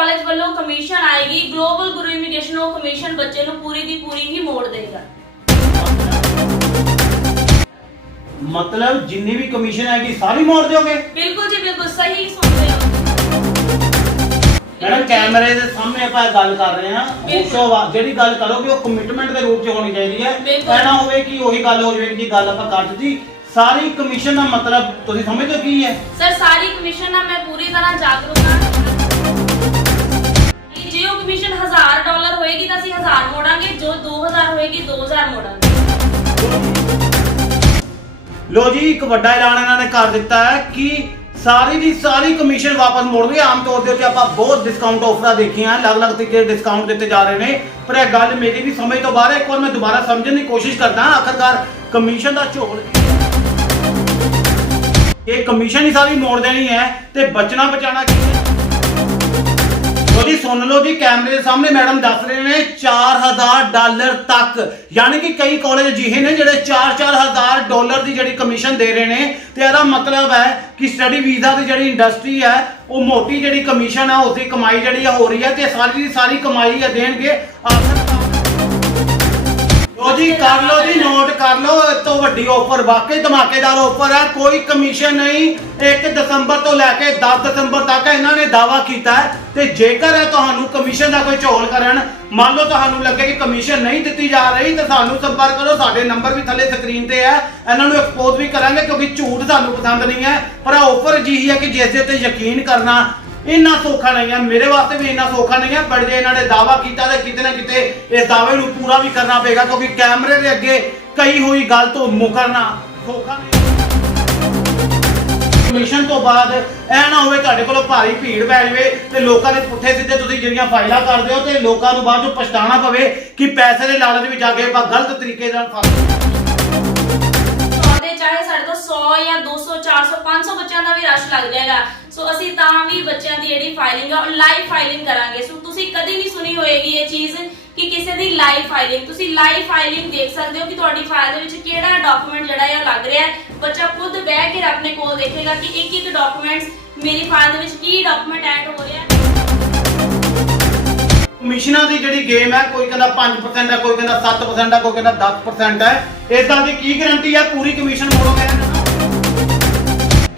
College ਵੱਲੋਂ commission ਆਏਗੀ global ਗੁਰੂ immigration ਉਹ ਕਮਿਸ਼ਨ ਬੱਚੇ ਨੂੰ ਪੂਰੀ ਦੀ ਪੂਰੀ ਹੀ ਮੋੜ ਦੇਗਾ। मतलब जिन्नी भी कमीशन आएगी सारी मोड़ दोगे? बिल्कुल जी बिल्कुल सही सुन रहे हो मैडम। कैमरे ਦੇ ਸਾਹਮਣੇ ਆਪਾਂ ਗੱਲ ਕਰ ਰਹੇ ਹਾਂ, ਉਸ ਜਿਹੜੀ ਗੱਲ ਕਰੋਗੇ ਉਹ ਕਮਿਟਮੈਂਟ ਦੇ ਰੂਪ 'ਚ ਹੋਣੀ ਚਾਹੀਦੀ ਹੈ। ਐਨਾ ਹੋਵੇ ਕਿ ਉਹੀ ਗੱਲ ਹੋ ਜਾਵੇ ਕਿ ਗੱਲ ਆਪਾਂ ਕਰ ਦਿੱਤੀ। ਸਾਰੀ ਕਮਿਸ਼ਨ ਦਾ ਮਤਲਬ ਤੁਸੀਂ ਸਮਝਦੇ ਹੋ ਕੀ ਹੈ? ਸਰ ਸਾਰੀ ਕਮਿਸ਼ਨ ਨਾਲ ਮੈਂ ਪੂਰੀ ਤਰ੍ਹਾਂ ਜਾਗਰੂਕ ਹਾਂ। ਜੇ ਉਹ ਕਮਿਸ਼ਨ $1000 ਹੋਏਗੀ ਤਾਂ ਅਸੀਂ 1000 ਮੋੜਾਂਗੇ, ਜੋ 2000 ਹੋਏਗੀ 2000 ਮੋੜਾਂਗੇ। लो जी, एक ਵੱਡਾ ਐਲਾਨ ਇਹਨਾਂ ਨੇ ਕਰ ਦਿੱਤਾ ਹੈ ਕਿ ਸਾਰੀ ਦੀ ਸਾਰੀ ਕਮਿਸ਼ਨ ਵਾਪਸ ਮੋੜਨਗੇ। ਆਮ ਤੌਰ ਤੇ ਆਪਾਂ ਬਹੁਤ ਡਿਸਕਾਊਂਟ ਆਫਰਾਂ ਦੇਖੀਆਂ, ਅਲੱਗ-ਅਲੱਗ ਤਰੀਕੇ ਦੇ ਡਿਸਕਾਊਂਟ ਦਿੱਤੇ ਜਾ ਰਹੇ ਨੇ, ਪਰ ਇਹ ਗੱਲ ਮੇਰੀ ਵੀ ਸਮਝ ਤੋਂ ਬਾਹਰ ਹੈ। ਇੱਕ ਵਾਰ ਮੈਂ ਦੁਬਾਰਾ ਸਮਝਣ ਦੀ ਕੋਸ਼ਿਸ਼ ਕਰਦਾ ਹਾਂ। ਆਖਰਕਾਰ ਕਮਿਸ਼ਨ ਦਾ ਝੋਲ ਇਹ ਕਮਿਸ਼ਨ ਹੀ ਸਾਰੀ ਮੋੜ ਦੇਣੀ ਹੈ ਤੇ ਬਚਣਾ ਬਚਾਣਾ ਕੀ ਹੈ? जी सुन लो जी, कैमरे के सामने मैडम दस रहे ने $4000 तक, यानी कि कई कॉलेज अजिहे ने जिहड़े $4000 की जिहड़ी कमीशन दे रहे ने। ते इहदा मतलब है कि स्टडी वीज़ा की जिहड़ी इंडस्ट्री है वो मोटी जिहड़ी कमीशन है उसकी कमाई जिहड़ी हो रही है ते सारी की सारी कमाई है देणगे। लो जी कर लो जी, नोट कर लो, तो वड्डी ऑफर वाकई धमाकेदार ऑफर है। कोई कमीशन नहीं, 1 दसंबर तो लैके 10 दसंबर तक इन्होंने दावा किया है। ते जेकर है तुहानू कमीशन का कोई झोल करन, मान लो तुहानू लगे कि कमीशन नहीं दी जा रही तो सानू संपर्क करो, साडे नंबर भी थले स्क्रीन ते है, इन्होंने एक्सपोज भी करांगे क्योंकि झूठ सानू पसंद नहीं है। पर ऑफर अजिही है कि जिस ते यकीन करना इन्ना सौखा नहीं है, मेरे वास्ते भी इन्ना सौखा नहीं है। पर जे इन्होंने दावा किया तो किते ना किते इस दावे नू पूरा भी करना पेगा, क्योंकि कैमरे के अगे कही हुई गल तो मुकरना सौखा नहीं। कमीशन तो बाद ऐ ना होवे तुहाडे कोलों भारी भीड़ पै जावे ते लोकां दे पुੱਠੇ ਸਿੱਧੇ ਤੁਸੀਂ ਜਿਹੜੀਆਂ ਫਾਈਲਾਂ ਕਰਦੇ ਹੋ ਤੇ ਲੋਕਾਂ ਨੂੰ ਬਾਅਦ ਚੋਂ ਪਛਤਾਣਾ ਪਵੇ ਕਿ ਪੈਸੇ ਦੇ ਲਾਲਚ ਵਿੱਚ ਆ ਕੇ ਆਪਾਂ ਗਲਤ ਤਰੀਕੇ ਨਾਲ ਫਸ ਗਏ। ਚਾਹੇ ਸਾਡੇ ਤੋਂ 100 ਜਾਂ 200 400 500 ਬੱਚਿਆਂ ਦਾ ਵੀ ਰਸ਼ ਲੱਗ ਜਾਏਗਾ, ਸੋ ਅਸੀਂ ਤਾਂ ਵੀ ਬੱਚਿਆਂ ਦੀ ਜਿਹੜੀ ਫਾਈਲਿੰਗ ਆ ਉਹ ਲਾਈਵ ਫਾਈਲਿੰਗ ਕਰਾਂਗੇ। ਸੋ ਤੁਸੀਂ ਕਦੀ ਨਹੀਂ ਸੁਣੀ ਹੋਏਗੀ ਇਹ ਚੀਜ਼ ਕਿ ਕਿਸੇ ਦੀ ਲਾਈਵ ਫਾਈਲਿੰਗ, ਤੁਸੀਂ ਲਾਈਵ ਫਾਈਲਿੰਗ ਦੇਖ ਸਕਦੇ ਹੋ ਕਿ ਤੁਹਾਡੀ ਫਾਈਲ ਦੇ ਵਿੱਚ ਕਿਹੜਾ ਡਾਕੂਮੈਂਟ ਜਿਹੜਾ ਹੈ ਉਹ ਲੱਗ ਰਿਹਾ ਹੈ। ਬੱਚਾ ਖੁਦ ਬਹਿ ਕੇ ਆਪਣੇ ਕੋਲ ਦੇਖੇਗਾ ਕਿ ਇੱਕ ਇੱਕ ਡਾਕੂਮੈਂਟਸ ਮੇਰੀ ਫਾਈਲ ਦੇ ਵਿੱਚ ਕੀ ਡਾਕੂਮੈਂਟ ਐਡ ਹੋ ਰਿਹਾ ਹੈ। कमिशनर की जिहड़ी गेम है, कोई कहता 5% है, कोई कहता 7% है, कोई कहता 10% है। इदां दी की गारंटी है पूरी कमीशन मोड़ोगे?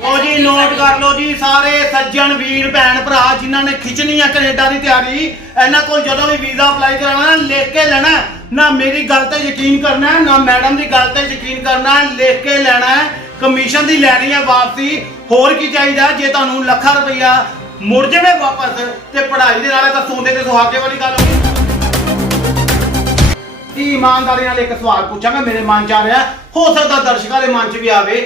ओ जी नोट कर लो जी, सारे सज्जन वीर भैन भरा जिन्हां ने खिंचनी है कनेडा की तैयारी, इन्हां कोल जदों भी वीज़ा अप्लाई कराना लिख के लेना, ना मेरी गल ते यकीन करना है ना मैडम की गल ते यकीन करना है, लिख के लेना है। कमीशन की लैनी है वापसी, होर की चाहिए? जे तुहानूं ਲੱਖਾਂ रुपया मुड़ जाए वापस ते पढ़ाई दे नाल तां सोंदे ते सुहागे वाली गल होगी। ईमानदारी नाल एक सवाल पूछांगा, मेरे मन च आ रहा, हो सकदा दर्शकां दे मन च भी आवे।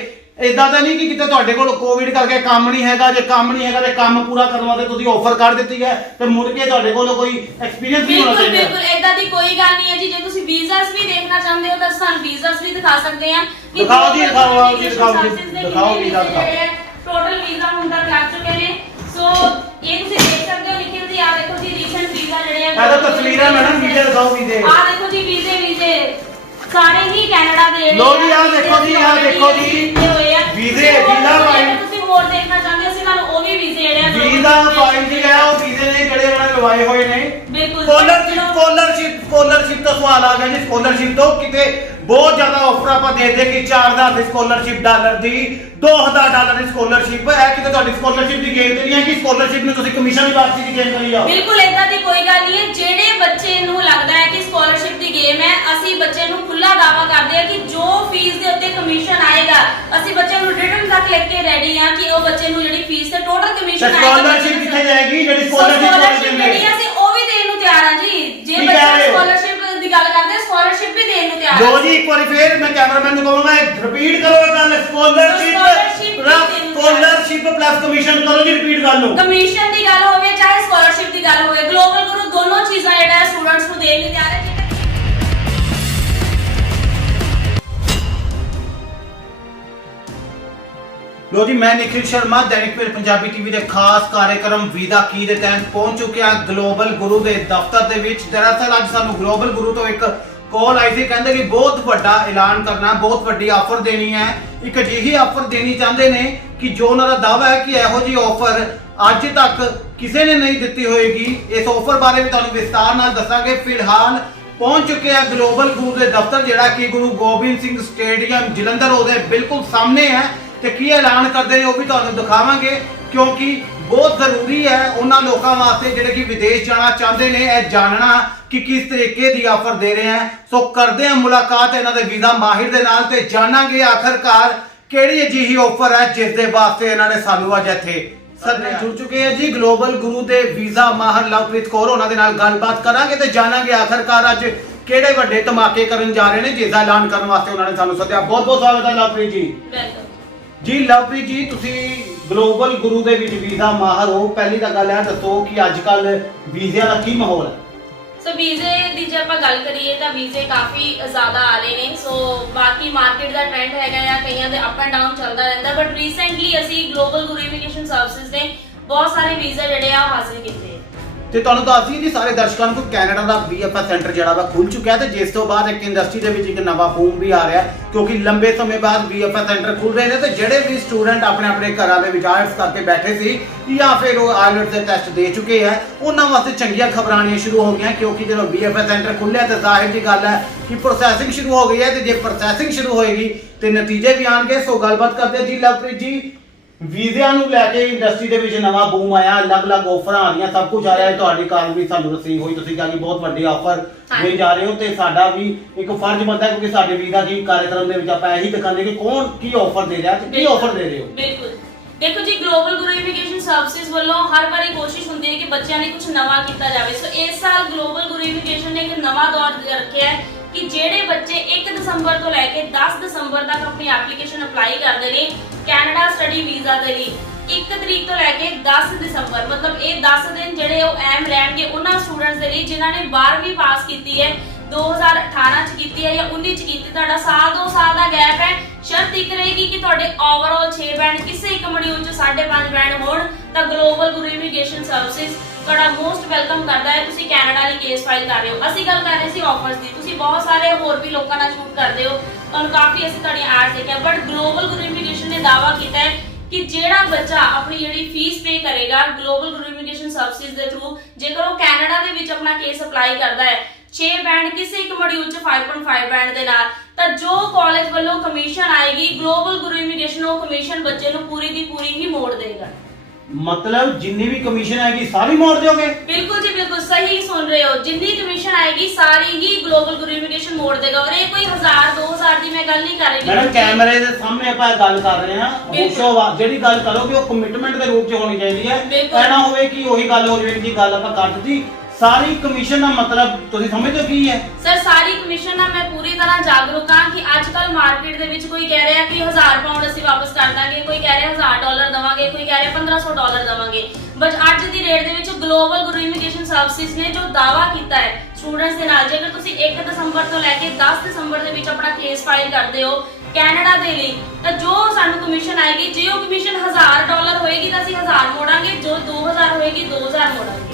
इदां तां नहीं कि किते तुहाडे कोल कोविड करके काम नहीं हैगा, जे काम नहीं हैगा ते काम पूरा करन वास्ते तुसीं ऑफर कर दित्ती है ते मुड़ के तुहाडे कोल कोई एक्सपीरियंस नहीं होना चाहिए। बिल्कुल इदां दी कोई गल नहीं है जी। जे तुसीं वीज़ास भी देखना चाहते हो तां सानूं वीज़ास भी दिखा सकदे हैं। दिखाओ जी, दिखाओ जी, दिखाओ जी, दिखाओ वीज़ा दिखाओ। टोटल वीज़ा हुण तक लग चुके ने। सो ये तुसीं देख सकते हो निखिल जी, आ देखो जी रीसेंट वीज़ा जेहड़े हैं, ਇਹ ਤਾਂ ਤਸਵੀਰਾਂ ਮੈਡਮ, ਵੀਜ਼ੇ ਦਿਖਾਓ ਵੀਜ਼ੇ। आ देखो जी वीज़े सारे ही कनाडा दे लो जी, आ देखो जी, आ देखो जी वीज़े वीज़ा फाइल ਤੁਸੀਂ ਹੋਰ ਦੇਖਣਾ ਚਾਹੁੰਦੇ ਹੋ ਅਸੀਂ ਤੁਹਾਨੂੰ ਉਹ ਵੀ ਵੀਜ਼ੇ ਜਿਹੜੇ ਆ ਵੀਜ਼ਾ ਫਾਈਲ ਜੀ ਹੈ, ਉਹ ਵੀਜ਼ੇ ਨੇ ਜਿਹੜੇ ਉਹਨਾਂ ਨੇ ਲਵਾਏ ਹੋਏ ਨੇ। ਬਿਲਕੁਲ स्कॉलरशिप तो सवाल आ गया जी। स्कॉलरशिप तो किते बहुत ज्यादा ऑफर आप दे दे कि $4000 की स्कॉलरशिप डॉलर दी, $2000 की स्कॉलरशिप है कि ਤੁਹਾਡੀ स्कॉलरशिप ਦੀ ਗੇਮ ਤੇ ਨਹੀਂ ਹੈ ਕਿ स्कॉलरशिप ਨੂੰ ਤੁਸੀਂ ਕਮਿਸ਼ਨ ਦੀ ਵਾਪਸੀ ਦੀ ਗੇਮ ਕਰੀ ਜਾਓ। ਬਿਲਕੁਲ ਇਦਾਂ ਦੀ ਕੋਈ ਗੱਲ ਨਹੀਂ ਹੈ। ਜਿਹੜੇ ਬੱਚੇ ਨੂੰ ਲੱਗਦਾ ਹੈ ਕਿ स्कॉलरशिप ਦੀ ਗੇਮ ਹੈ, ਅਸੀਂ ਬੱਚੇ ਨੂੰ ਖੁੱਲਾ ਦਾਵਾ ਕਰਦੇ ਹਾਂ ਕਿ ਜੋ ਫੀਸ ਦੇ ਉੱਤੇ ਕਮਿਸ਼ਨ ਆਏਗਾ ਅਸੀਂ ਬੱਚੇ ਨੂੰ ਰਿਟਰਨ ਤੱਕ ਲਿਖ ਕੇ ਰੈਡੀ ਹਾਂ ਕਿ ਉਹ ਬੱਚੇ ਨੂੰ ਜਿਹੜੀ ਫੀਸ ਤੇ ਟੋਟਲ ਕਮਿਸ਼ਨ ਆਏਗੀ। स्कॉलरशिप ਕਿੱਥੇ ਜਾਏਗੀ? ਜਿਹੜੀ स्कॉलरशिप ਜਿਹੜੀ ਅਸੀਂ ਉਹ ਵੀ ਦੇਣ ਨੂੰ ਤਿਆਰ ਹਾਂ ਜੀ। ਜੇ ਬੱਚਾ स्कॉलरशिप ਦੀ ਗੱਲ ਕਰਦੇ स्कॉलरशिप भी देने ਨੂੰ ਤਿਆਰ लो जी, एक बार फिर मैं कैमरामैन को कहूंगा रिपीट करो ये गल, स्कॉलरशिप प्लस कमीशन करो जी, रिपीट कर लो। कमीशन ਦੀ ਗੱਲ ਹੋਵੇ ਚਾਹੇ स्कॉलरशिप ਦੀ ਗੱਲ ਹੋਵੇ, ਗਲੋਬਲ ਗੁਰੂ ਦੋਨੋਂ ਚੀਜ਼ਾਂ ਜਿਹੜਾ ਹੈ ਸਟੂਡੈਂਟਸ ਨੂੰ ਦੇਣ ਲਈ ਤਿਆਰ ਹੈ। लो जी, मैं निखिल शर्मा दैनिक सवेरा पंजाबी टीवी के खास कार्यक्रम वीज़ा की दे तहत पहुंच चुके हैं ग्लोबल गुरु के दफ्तर दे विच। दरअसल अज सानू ग्लोबल गुरु तो एक कॉल आई थी, कहते कि बहुत बड़ा ऐलान करना, बहुत बड़ी ऑफर देनी है। एक अजिही ऑफर देनी चाहते हैं कि जो उन्होंने दावा है कि यहो जी ऑफर ਅੱਜ ਤੱਕ ਕਿਸੇ ਨੇ ਨਹੀਂ ਦਿੱਤੀ ਹੋਏਗੀ। ਇਸ ਆਫਰ ਬਾਰੇ ਵੀ ਤੁਹਾਨੂੰ ਵਿਸਤਾਰ ਨਾਲ ਦੱਸਾਂਗੇ। ਫਿਲਹਾਲ ਪਹੁੰਚ ਚੁੱਕੇ ਆ ਗਲੋਬਲ ਗੁਰੂ ਦੇ ਦਫ਼ਤਰ, ਜਿਹੜਾ ਕਿ ਗੁਰੂ ਗੋਬਿੰਦ ਸਿੰਘ ਸਟੇਡੀਅਮ ਜਲੰਧਰ ਉਹਦੇ ਬਿਲਕੁਲ ਸਾਹਮਣੇ ਹੈ, ਤੇ ਕੀ ਐਲਾਨ ਕਰਦੇ ਨੇ ਉਹ ਵੀ ਤੁਹਾਨੂੰ ਦਿਖਾਵਾਂਗੇ, ਕਿਉਂਕਿ ਬਹੁਤ ਜ਼ਰੂਰੀ ਹੈ ਉਹਨਾਂ ਲੋਕਾਂ ਵਾਸਤੇ ਜਿਹੜੇ ਕਿ ਵਿਦੇਸ਼ ਜਾਣਾ ਚਾਹੁੰਦੇ ਨੇ ਇਹ ਜਾਣਨਾ ਕਿ ਕਿਸ ਤਰੀਕੇ ਦੀ ਆਫਰ ਦੇ ਰਹੇ ਹੈ। ਸੋ ਕਰਦੇ ਹਾਂ ਮੁਲਾਕਾਤ ਇਹਨਾਂ ਦੇ ਵੀਜ਼ਾ ਮਾਹਿਰ ਦੇ ਨਾਲ ਤੇ ਜਾਣਾਂਗੇ ਆਖਰਕਾਰ ਕਿਹੜੀ ਅਜਿਹੀ ਆਫਰ ਹੈ ਜਿਸ ਦੇ ਵਾਸਤੇ ਇਹਨਾਂ ਨੇ ਸਾਨੂੰ ਅੱਜ ਇੱਥੇ ਸੱਦਿਆ। ਜੁੜ ਚੁੱਕੇ ਹੈ ਜੀ ਗਲੋਬਲ ਗੁਰੂ ਦੇ ਵੀਜ਼ਾ ਮਾਹਰ ਲਵਪ੍ਰੀਤ ਕੌਰ, ਉਹਨਾਂ ਦੇ ਨਾਲ ਗੱਲਬਾਤ ਕਰਾਂਗੇ ਤੇ ਜਾਣਾਂਗੇ ਆਖਰਕਾਰ ਅੱਜ ਕਿਹੜੇ ਵੱਡੇ ਧਮਾਕੇ ਕਰਨ ਜਾ ਰਹੇ ਨੇ ਜਿਸ ਦਾ ਐਲਾਨ ਕਰਨ ਵਾਸਤੇ ਉਹਨਾਂ ਨੇ ਸਾਨੂੰ ਸੱਦਿਆ। ਬਹੁਤ ਬਹੁਤ ਸਵਾਗਤ ਹੈ ਲਵਪ੍ਰੀਤ ਜੀ। ਵੈਲਕਮ ਜੀ ਲਵਪ੍ਰੀਤ ਜੀ, ਤੁਸੀਂ ਗਲੋਬਲ ਗੁਰੂ ਦੇ ਵਿੱਚ ਵੀਜ਼ਾ ਮਾਹਰ ਹੋ, ਪਹਿਲੀ ਤਾਂ ਗੱਲ ਇਹ ਦੱਸੋ ਕਿ ਅੱਜ ਕੱਲ ਵੀਜ਼ਿਆਂ ਦਾ ਕੀ ਮਾਹੌਲ ਹੈ? ਸੋ ਵੀਜ਼ੇ ਦੀ ਜੇ ਆਪਾਂ ਗੱਲ ਕਰੀਏ ਤਾਂ ਵੀਜ਼ੇ ਕਾਫੀ ਜ਼ਿਆਦਾ ਆ ਰਹੇ ਨੇ। ਸੋ ਬਾਕੀ ਮਾਰਕੀਟ ਦਾ ਟ੍ਰੈਂਡ ਹੈਗਾ ਆ, ਕਈਆਂ ਦੇ ਅਪ ਐਂਡ ਡਾਊਨ ਚੱਲਦਾ ਰਹਿੰਦਾ, ਬਟ ਰੀਸੈਂਟਲੀ ਅਸੀਂ ਗਲੋਬਲ ਗੁਰੂ ਇਮੀਗ੍ਰੇਸ਼ਨ ਸਰਵਿਸਿਜ਼ ਨੇ ਬਹੁਤ ਸਾਰੇ ਵੀਜ਼ਾ ਜਿਹੜੇ ਆ ਹਾਸਲ ਕੀਤੇ। ਤੇ ਤੁਹਾਨੂੰ ਦੱਸ ਦਈਏ ਜੀ ਸਾਰੇ ਦਰਸ਼ਕਾਂ ਨੂੰ, ਕੈਨੇਡਾ ਦਾ BFS ਸੈਂਟਰ ਜਿਹੜਾ ਵਾ ਖੁੱਲ ਚੁੱਕਿਆ ਹੈ ਤੇ ਜਿਸ ਤੋਂ ਬਾਅਦ ਇੱਕ ਇੰਡਸਟਰੀ ਦੇ ਵਿੱਚ ਇੱਕ ਨਵਾਂ ਬੂਮ ਵੀ ਆ ਰਿਹਾ ਹੈ, ਕਿਉਂਕਿ ਲੰਬੇ ਸਮੇਂ ਬਾਅਦ BFS ਸੈਂਟਰ ਖੁੱਲ ਰਹੇ ਨੇ ਤੇ ਜਿਹੜੇ ਵੀ ਸਟੂਡੈਂਟ ਆਪਣੇ ਘਰਾਂ ਦੇ ਵਿੱਚ ਆਇਲਟਸ ਕਰਕੇ ਬੈਠੇ ਸੀ ਜਾਂ ਫਿਰ ਉਹ ਆਇਲਟਸ ਦੇ ਟੈਸਟ ਦੇ ਚੁੱਕੇ ਹੈ, ਉਹਨਾਂ ਵਾਸਤੇ ਚੰਗੀਆਂ ਖਬਰਾਂ ਆਉਣੀਆਂ ਸ਼ੁਰੂ ਹੋ ਗਈਆਂ, ਕਿਉਂਕਿ ਜਦੋਂ BFS ਸੈਂਟਰ ਖੁੱਲਿਆ ਤੇ ਜ਼ਾਹਿਰ ਜੀ ਗੱਲ ਹੈ ਕਿ ਪ੍ਰੋਸੈਸਿੰਗ ਸ਼ੁਰੂ ਹੋ ਗਈ ਹੈ ਤੇ ਜੇ ਪ੍ਰੋਸੈਸਿੰਗ ਸ਼ੁਰੂ ਹੋਏਗੀ ਤੇ ਨਤੀਜੇ ਵੀ ਆਣਗੇ। ਸੋ ਗੱਲਬਾਤ ਕਰਦੇ ਜੀ ਲਵਪ੍ਰੀਤ ਜੀ, ਵੀਜ਼ਿਆਂ ਨੂੰ ਲੈ ਕੇ ਇੰਡਸਟਰੀ ਦੇ ਵਿੱਚ ਨਵਾਂ ਬੂਮ ਆਇਆ, ਅਲੱਗ-ਅਲੱਗ ਆਫਰਾਂ ਆ ਰਹੀਆਂ, ਸਭ ਕੁਝ ਆ ਰਿਹਾ ਹੈ। ਤੁਹਾਡੀ ਕਾਲ ਵੀ ਸਾਨੂੰ ਰਸੀਵ ਹੋਈ, ਤੁਸੀਂ ਕਿਹਾ ਕਿ ਬਹੁਤ ਵੱਡੀ ਆਫਰ ਦੇ ਜਾ ਰਹੇ ਹੋ ਤੇ ਸਾਡਾ ਵੀ ਇੱਕ ਫਰਜ਼ ਬਣਦਾ ਕਿਉਂਕਿ ਸਾਡੇ ਵੀਜ਼ਾ ਦੀ ਕਾਰਜਕ੍ਰਮ ਦੇ ਵਿੱਚ ਆਪਾਂ ਇਹੀ ਦਿਖਾਉਂਦੇ ਕਿ ਕੌਣ ਕੀ ਆਫਰ ਦੇ ਰਿਹਾ ਤੇ ਕੀ ਆਫਰ ਦੇ ਰਹੇ ਹੋ। ਬਿਲਕੁਲ ਦੇਖੋ ਜੀ, ਗਲੋਬਲ ਗੁਰੂ ਇਮੀਗ੍ਰੇਸ਼ਨ ਸਰਵਿਸਿਜ਼ ਵੱਲੋਂ ਹਰ ਵਾਰੀ ਕੋਸ਼ਿਸ਼ ਹੁੰਦੀ ਹੈ ਕਿ ਬੱਚਿਆਂ ਲਈ ਕੁਝ ਨਵਾਂ ਕੀਤਾ ਜਾਵੇ। ਸੋ ਇਸ ਸਾਲ ਗਲੋਬਲ ਗੁਰੂ ਇਮੀਗ੍ਰੇਸ਼ਨ ਨੇ ਇੱਕ ਨਵਾਂ ਦੌਰ ਰੱਖਿਆ ਹੈ ਕਿ ਜਿਹੜੇ ਬੱਚੇ 1 ਦਸੰਬਰ ਤੋਂ ਲੈ ਕੇ 10 ਦਸੰਬਰ ਤੱਕ ਆਪਣੀ ਐਪਲੀਕੇਸ਼ਨ ਅਪਲਾਈ ਕਰਦੇ ਨੇ ਕੈਨੇਡਾ ਸਟੱਡੀ ਵੀਜ਼ਾ ਦੇ ਲਈ, 1 ਤਰੀਕ ਤੋਂ ਲੈ ਕੇ 10 ਦਸੰਬਰ, ਮਤਲਬ ਇਹ 10 ਦਿਨ ਜਿਹੜੇ ਉਹ ਅਹਿਮ ਰਹਿਣਗੇ ਉਹਨਾਂ ਸਟੂਡੈਂਟਸ ਦੇ ਲਈ ਜਿਨ੍ਹਾਂ ਨੇ 12ਵੀਂ ਪਾਸ ਕੀਤੀ ਹੈ, 2018 ਚ ਕੀਤੀ ਹੈ ਜਾਂ 19 ਚ ਕੀਤੀ। ਤੁਹਾਡਾ ਸਾਲ 2 ਸਾਲ ਦਾ ਗੈਪ ਹੈ। ਸ਼ਰਤ ਇੱਕ ਰਹੇਗੀ ਕਿ ਤੁਹਾਡੇ ਓਵਰਆਲ 6 ਬੈਂਡ ਕਿਸੇ ਇੱਕ ਮੋਡਿਊਲ ਚ 5.5 ਬੈਂਡ ਹੋਣ ਤਾਂ ਗਲੋਬਲ ਗੁਰੂ ਇਮੀਗ੍ਰੇਸ਼ਨ ਸਰਵਿਸਿਜ਼ ਤੁਹਾਡਾ ਮੋਸਟ ਵੈਲਕਮ ਕਰਦਾ ਹੈ। ਤੁਸੀਂ ਕੈਨੇਡਾ ਲਈ ਕੇਸ ਫਾਈਲ ਕਰ ਰਹੇ ਹੋ। ਅਸੀਂ ਗੱਲ ਕਰ ਰਹੇ ਸੀ ਆਫਰਸ ਦੀ, ਤੁਸੀਂ ਬਹੁਤ ਸਾਰੇ ਹੋਰ ਵੀ ਲੋਕਾਂ ਨਾਲ ਸ਼ੂਟ ਕਰਦੇ ਹੋ, ਤੁਹਾਨੂੰ ਕਾਫੀ ਅਸੀਂ ਤੁਹਾਡੀਆਂ ਐਡਸ ਦੇਖਿਆ, ਬਟ ਗਲੋਬਲ ਗੁਰੂ ਇਮੀਗ੍ਰੇਸ਼ਨ ਨੇ ਦਾਅਵਾ ਕੀਤਾ ਹੈ ਕਿ ਜਿਹੜਾ ਬੱਚਾ ਆਪਣੀ ਜਿਹੜੀ ਫੀਸ ਪੇ ਕਰੇਗਾ ਗਲੋਬਲ ਗੁਰੂ ਇਮੀਗ੍ਰੇਸ਼ਨ ਸਰਵਿਸਿਜ਼ ਦੇ ਥਰੂ, ਜੇਕਰ ਉਹ ਕੈਨੇਡਾ ਦੇ ਵਿੱਚ ਆਪਣਾ ਕੇਸ ਅਪਲਾਈ ਕਰਦਾ ਹੈ 6 ਬੈਂਡ ਕਿਸੇ ਇੱਕ ਮੋਡਿਊਲ ਚ 5.5 ਬੈਂਡ ਦੇ ਨਾਲ, ਤਾਂ ਜੋ ਕਾਲਜ ਵੱਲੋਂ ਕਮਿਸ਼ਨ ਆਏਗੀ ਗਲੋਬਲ ਗੁਰੂ ਇਮੀਗ੍ਰੇਸ਼ਨ ਉਹ ਕਮਿਸ਼ਨ ਬੱਚੇ ਨੂੰ ਪੂਰੀ ਦੀ ਪੂਰੀ ਹੀ ਮੋੜ ਦੇਗਾ। ਮਤਲਬ ਜਿੰਨੀ ਵੀ ਕਮਿਸ਼ਨ ਆਏਗੀ ਸਾਰੀ ਮੋੜ ਦਿਓਗੇ? ਬਿਲਕੁਲ ਜੀ ਬਿਲਕੁਲ ਸਹੀ ਸੁਣ ਰਹੇ ਹੋ, ਜਿੰਨੀ ਕਮਿਸ਼ਨ ਆਏਗੀ ਸਾਰੀ ਹੀ ਗਲੋਬਲ ਗੁਰੂ ਇਮੀਗ੍ਰੇਸ਼ਨ ਮੋੜ ਦੇਗਾ। ਔਰ ਇਹ ਕੋਈ 1000-2000 ਦੀ ਮੈਂ ਗੱਲ ਨਹੀਂ ਕਰ ਰਹੀ ਮੈਡਮ, ਕੈਮਰੇ ਦੇ ਸਾਹਮਣੇ ਆਪਾਂ ਗੱਲ ਕਰ ਰਹੇ ਹਾਂ, ਹੋਸ਼ੋ ਜਿਹੜੀ ਗੱਲ ਕਰੋਗੇ ਉਹ ਕਮਿਟਮੈਂਟ ਦੇ ਰੂਪ ਚ ਹੋਣੀ ਚਾਹੀਦੀ ਹੈ। ਇਹ ਨਾ ਹੋਵੇ ਕਿ ਉਹੀ ਗੱਲ ਹੋ ਜਾਵੇ ਜੀ ਗੱਲ ਆਪਾਂ ਕਰ ਦਿੱਤੀ। ਸਾਰੀ ਕਮਿਸ਼ਨ ਦਾ ਮਤਲਬ ਤੁਸੀਂ ਸਮਝਦੇ ਹੋ ਕੀ ਹੈ? ਸਰ ਸਾਰੀ ਕਮਿਸ਼ਨ ਨਾਲ ਮੈਂ ਪੂਰੀ ਤਰ੍ਹਾਂ ਜਾਗਰੂਕ ਹਾਂ ਕਿ ਅੱਜ ਕੱਲ ਮਾਰਕੀਟ ਦੇ ਵਿੱਚ ਕੋਈ ਕਹਿ ਰਿਹਾ ਕਿ 1000 ਪਾਉਂਡ ਅਸੀਂ ਵਾਪਸ ਕਰ ਦਾਂਗੇ, ਕੋਈ ਕਹਿ ਰਿਹਾ $1000 ਦਵਾਂਗੇ, ਕੋਈ ਕਹਿ ਰਿਹਾ $1500 ਦਵਾਂਗੇ, ਬਟ ਅੱਜ ਦੀ ਰੇਟ ਦੇ ਵਿੱਚ ਗਲੋਬਲ ਗੁਰੂ ਇਮੀਗ੍ਰੇਸ਼ਨ ਸਰਵਿਸਿਜ਼ ਨੇ ਜੋ ਦਾਅਵਾ ਕੀਤਾ ਹੈ ਸਟੂਡੈਂਟਸ ਦੇ ਨਾਲ, ਜੇਕਰ ਤੁਸੀਂ 1 ਦਸੰਬਰ ਤੋਂ ਲੈ ਕੇ 10 ਦਸੰਬਰ ਦੇ ਵਿੱਚ ਆਪਣਾ ਕੇਸ ਫਾਈਲ ਕਰਦੇ ਹੋ ਕੈਨੇਡਾ ਦੇ ਲਈ, ਤਾਂ ਜੋ ਸਾਨੂੰ ਕਮਿਸ਼ਨ ਆਏਗੀ, ਜੇ ਉਹ ਕਮਿਸ਼ਨ $1000 ਹੋਏਗੀ ਤਾਂ ਅਸੀਂ 1000 ਮੋੜਾਂਗੇ, ਜੋ 2000 ਹੋਏਗੀ 2000 ਮੋੜਾਂਗੇ।